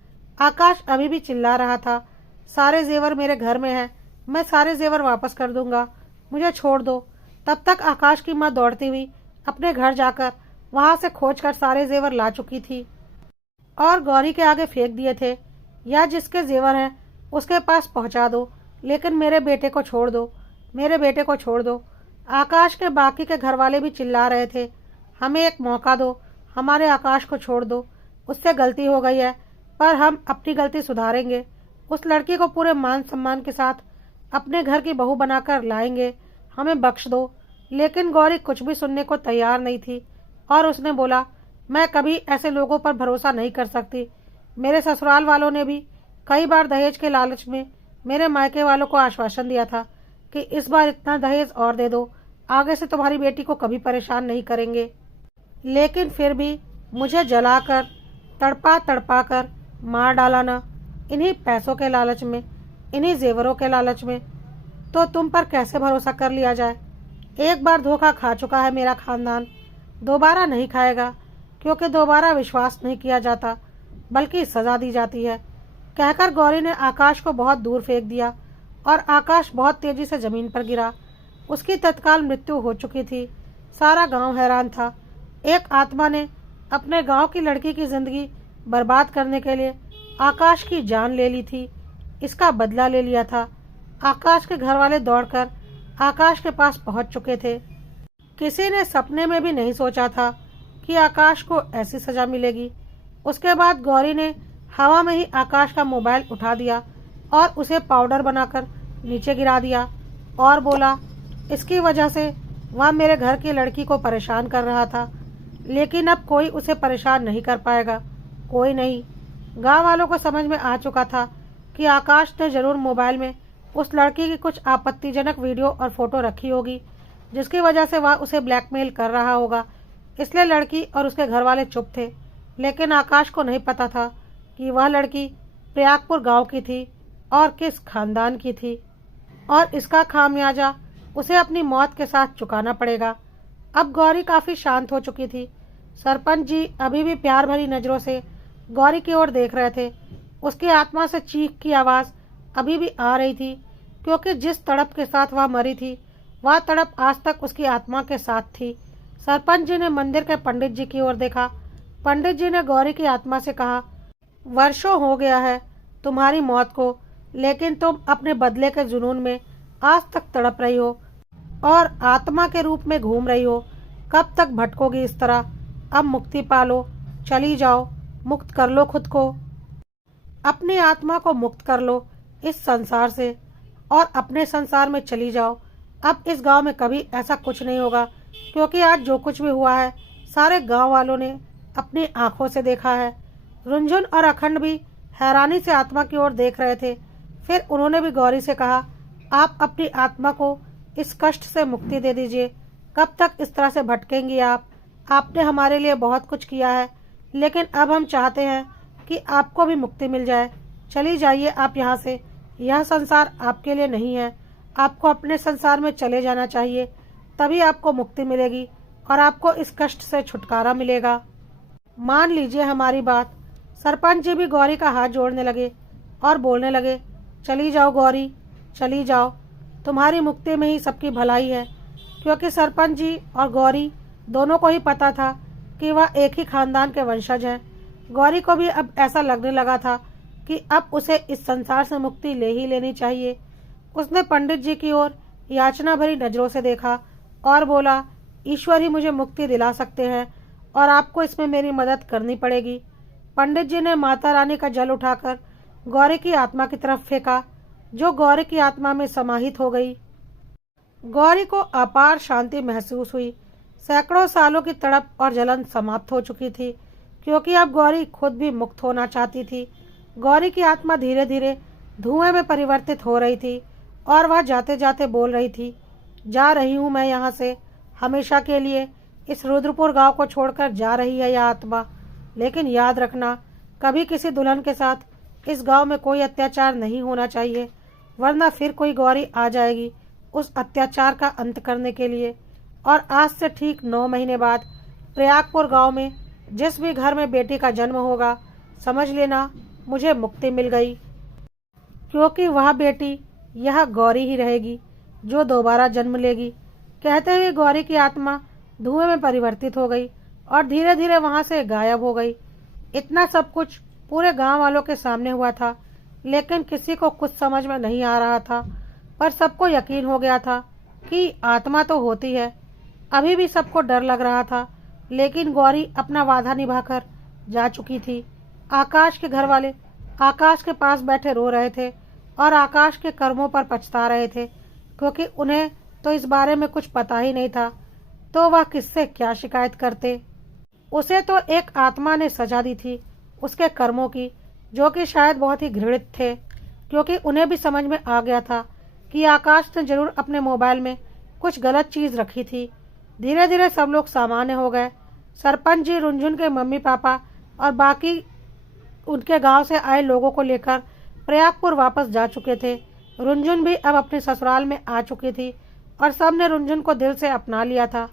आकाश अभी भी चिल्ला रहा था, सारे जेवर मेरे घर में हैं, मैं सारे जेवर वापस कर दूंगा, मुझे छोड़ दो। तब तक आकाश की माँ दौड़ती हुई अपने घर जाकर वहां से खोजकर सारे जेवर ला चुकी थी और गौरी के आगे फेंक दिए थे। या जिसके जेवर हैं उसके पास पहुंचा दो, लेकिन मेरे बेटे को छोड़ दो, मेरे बेटे को छोड़ दो। आकाश के बाकी के घर वाले भी चिल्ला रहे थे, हमें एक मौका दो, हमारे आकाश को छोड़ दो, उससे गलती हो गई है पर हम अपनी गलती सुधारेंगे, उस लड़की को पूरे मान सम्मान के साथ अपने घर की बहू बनाकर लाएंगे, हमें बख्श दो। लेकिन गौरी कुछ भी सुनने को तैयार नहीं थी और उसने बोला, मैं कभी ऐसे लोगों पर भरोसा नहीं कर सकती। मेरे ससुराल वालों ने भी कई बार दहेज के लालच में मेरे मायके वालों को आश्वासन दिया था कि इस बार इतना दहेज और दे दो, आगे से तुम्हारी बेटी को कभी परेशान नहीं करेंगे। लेकिन फिर भी मुझे जलाकर तड़पा तड़पा कर मार डाला ना, इन्हीं पैसों के लालच में, इन्हीं जेवरों के लालच में। तो तुम पर कैसे भरोसा कर लिया जाए। एक बार धोखा खा चुका है मेरा खानदान, दोबारा नहीं खाएगा, क्योंकि दोबारा विश्वास नहीं किया जाता बल्कि सजा दी जाती है। कहकर गौरी ने आकाश को बहुत दूर फेंक दिया और आकाश बहुत तेजी से जमीन पर गिरा। उसकी तत्काल मृत्यु हो चुकी थी। सारा गांव हैरान था। एक आत्मा ने अपने गांव की लड़की की जिंदगी बर्बाद करने के लिए आकाश की जान ले ली थी, इसका बदला ले लिया था। आकाश के घर वाले दौड़कर आकाश के पास पहुंच चुके थे। किसी ने सपने में भी नहीं सोचा था कि आकाश को ऐसी सजा मिलेगी। उसके बाद गौरी ने हवा में ही आकाश का मोबाइल उठा दिया और उसे पाउडर बनाकर नीचे गिरा दिया और बोला, इसकी वजह से वह मेरे घर की लड़की को परेशान कर रहा था, लेकिन अब कोई उसे परेशान नहीं कर पाएगा, कोई नहीं। गांव वालों को समझ में आ चुका था कि आकाश ने जरूर मोबाइल में उस लड़की की कुछ आपत्तिजनक वीडियो और फोटो रखी होगी, जिसकी वजह से वह उसे ब्लैकमेल कर रहा होगा। इसलिए लड़की और उसके घर वाले चुप थे। लेकिन आकाश को नहीं पता था कि वह लड़की प्रयागपुर गांव की थी और किस खानदान की थी, और इसका खामियाजा उसे अपनी मौत के साथ चुकाना पड़ेगा। अब गौरी काफी शांत हो चुकी थी। सरपंच जी अभी भी प्यार भरी नजरों से गौरी की ओर देख रहे थे। उसकी आत्मा से चीख की आवाज अभी भी आ रही थी, क्योंकि जिस तड़प के साथ वह मरी थी वह तड़प आज तक उसकी आत्मा के साथ थी। सरपंच जी ने मंदिर के पंडित जी की ओर देखा। पंडित जी ने गौरी की आत्मा से कहा, वर्षों हो गया है तुम्हारी मौत को, लेकिन तुम अपने बदले के जुनून में आज तक तड़प रही हो और आत्मा के रूप में घूम रही हो। कब तक भटकोगी इस तरह। अब मुक्ति पालो, चली जाओ, मुक्त कर लो खुद को, अपनी आत्मा को मुक्त कर लो इस संसार से और अपने संसार में चली जाओ। अब इस गांव में कभी ऐसा कुछ नहीं होगा, क्योंकि आज जो कुछ भी हुआ है सारे गांव वालों ने अपनी आंखों से देखा है। रुंझुन और अखंड भी हैरानी से आत्मा की ओर देख रहे थे। फिर उन्होंने भी गौरी से कहा, आप अपनी आत्मा को इस कष्ट से मुक्ति दे दीजिए। कब तक इस तरह से भटकेंगी आप। आपने हमारे लिए बहुत कुछ किया है, लेकिन अब हम चाहते हैं कि आपको भी मुक्ति मिल जाए। चली जाइए आप यहाँ से, यह संसार आपके लिए नहीं है। आपको अपने संसार में चले जाना चाहिए, तभी आपको मुक्ति मिलेगी और आपको इस कष्ट से छुटकारा मिलेगा। मान लीजिए हमारी बात। सरपंच जी भी गौरी का हाथ जोड़ने लगे और बोलने लगे, चली जाओ गौरी, चली जाओ, तुम्हारी मुक्ति में ही सबकी भलाई है। क्योंकि सरपंच जी और गौरी दोनों को ही पता था कि वह एक ही खानदान के वंशज हैं। गौरी को भी अब ऐसा लगने लगा था कि अब उसे इस संसार से मुक्ति ले ही लेनी चाहिए। उसने पंडित जी की ओर याचना भरी नजरों से देखा और बोला, ईश्वर ही मुझे मुक्ति दिला सकते हैं और आपको इसमें मेरी मदद करनी पड़ेगी। पंडित जी ने माता रानी का जल उठाकर गौरी की आत्मा की तरफ फेंका, जो गौरी की आत्मा में समाहित हो गई। गौरी को अपार शांति महसूस हुई। सैकड़ों सालों की तड़प और जलन समाप्त हो चुकी थी, क्योंकि अब गौरी खुद भी मुक्त होना चाहती थी। गौरी की आत्मा धीरे धीरे धुएं में परिवर्तित हो रही थी और वह जाते जाते बोल रही थी, जा रही हूँ मैं यहाँ से, हमेशा के लिए इस रुद्रपुर गांव को छोड़कर जा रही है यह आत्मा। लेकिन याद रखना, कभी किसी दुल्हन के साथ इस गांव में कोई अत्याचार नहीं होना चाहिए, वरना फिर कोई गौरी आ जाएगी उस अत्याचार का अंत करने के लिए। और आज से ठीक 9 महीने बाद प्रयागपुर गांव में जिस भी घर में बेटी का जन्म होगा, समझ लेना मुझे मुक्ति मिल गई, क्योंकि वह बेटी यह गौरी ही रहेगी जो दोबारा जन्म लेगी। कहते हुए गौरी की आत्मा धुएं में परिवर्तित हो गई और धीरे धीरे वहां से गायब हो गई। इतना सब कुछ पूरे गांव वालों के सामने हुआ था, लेकिन किसी को कुछ समझ में नहीं आ रहा था। पर सबको यकीन हो गया था कि आत्मा तो होती है। अभी भी सबको डर लग रहा था, लेकिन गौरी अपना वादा निभाकर जा चुकी थी। आकाश के घर वाले आकाश के पास बैठे रो रहे थे और आकाश के कर्मों पर पछता रहे थे, क्योंकि उन्हें तो इस बारे में कुछ पता ही नहीं था, तो वह किससे क्या शिकायत करते। उसे तो एक आत्मा ने सजा दी थी उसके कर्मों की, जो कि शायद बहुत ही घृणित थे, क्योंकि उन्हें भी समझ में आ गया था कि आकाश ने जरूर अपने मोबाइल में कुछ गलत चीज रखी थी। धीरे धीरे सब लोग सामान्य हो गए। सरपंच जी रुंझुन के मम्मी पापा और बाकी उनके गांव से आए लोगों को लेकर प्रयागपुर वापस जा चुके थे। रुंझुन भी अब अपने ससुराल में आ चुकी थी और सब ने रुंझुन को दिल से अपना लिया था,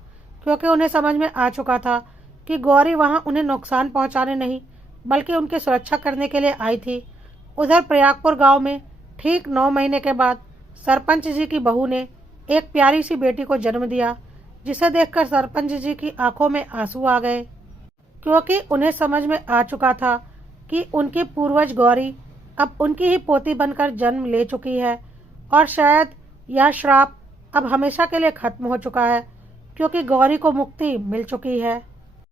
क्योंकि उन्हें समझ में आ चुका था कि गौरी वहां उन्हें नुकसान पहुंचाने नहीं बल्कि उनकी सुरक्षा करने के लिए आई थी। उधर प्रयागपुर गांव में ठीक 9 महीने के बाद सरपंच जी की बहू ने एक प्यारी सी बेटी को जन्म दिया, जिसे देखकर सरपंच जी की आंखों में आंसू आ गए, क्योंकि उन्हें समझ में आ चुका था कि उनकी पूर्वज गौरी अब उनकी ही पोती बनकर जन्म ले चुकी है और शायद यह श्राप अब हमेशा के लिए खत्म हो चुका है, क्योंकि गौरी को मुक्ति मिल चुकी है।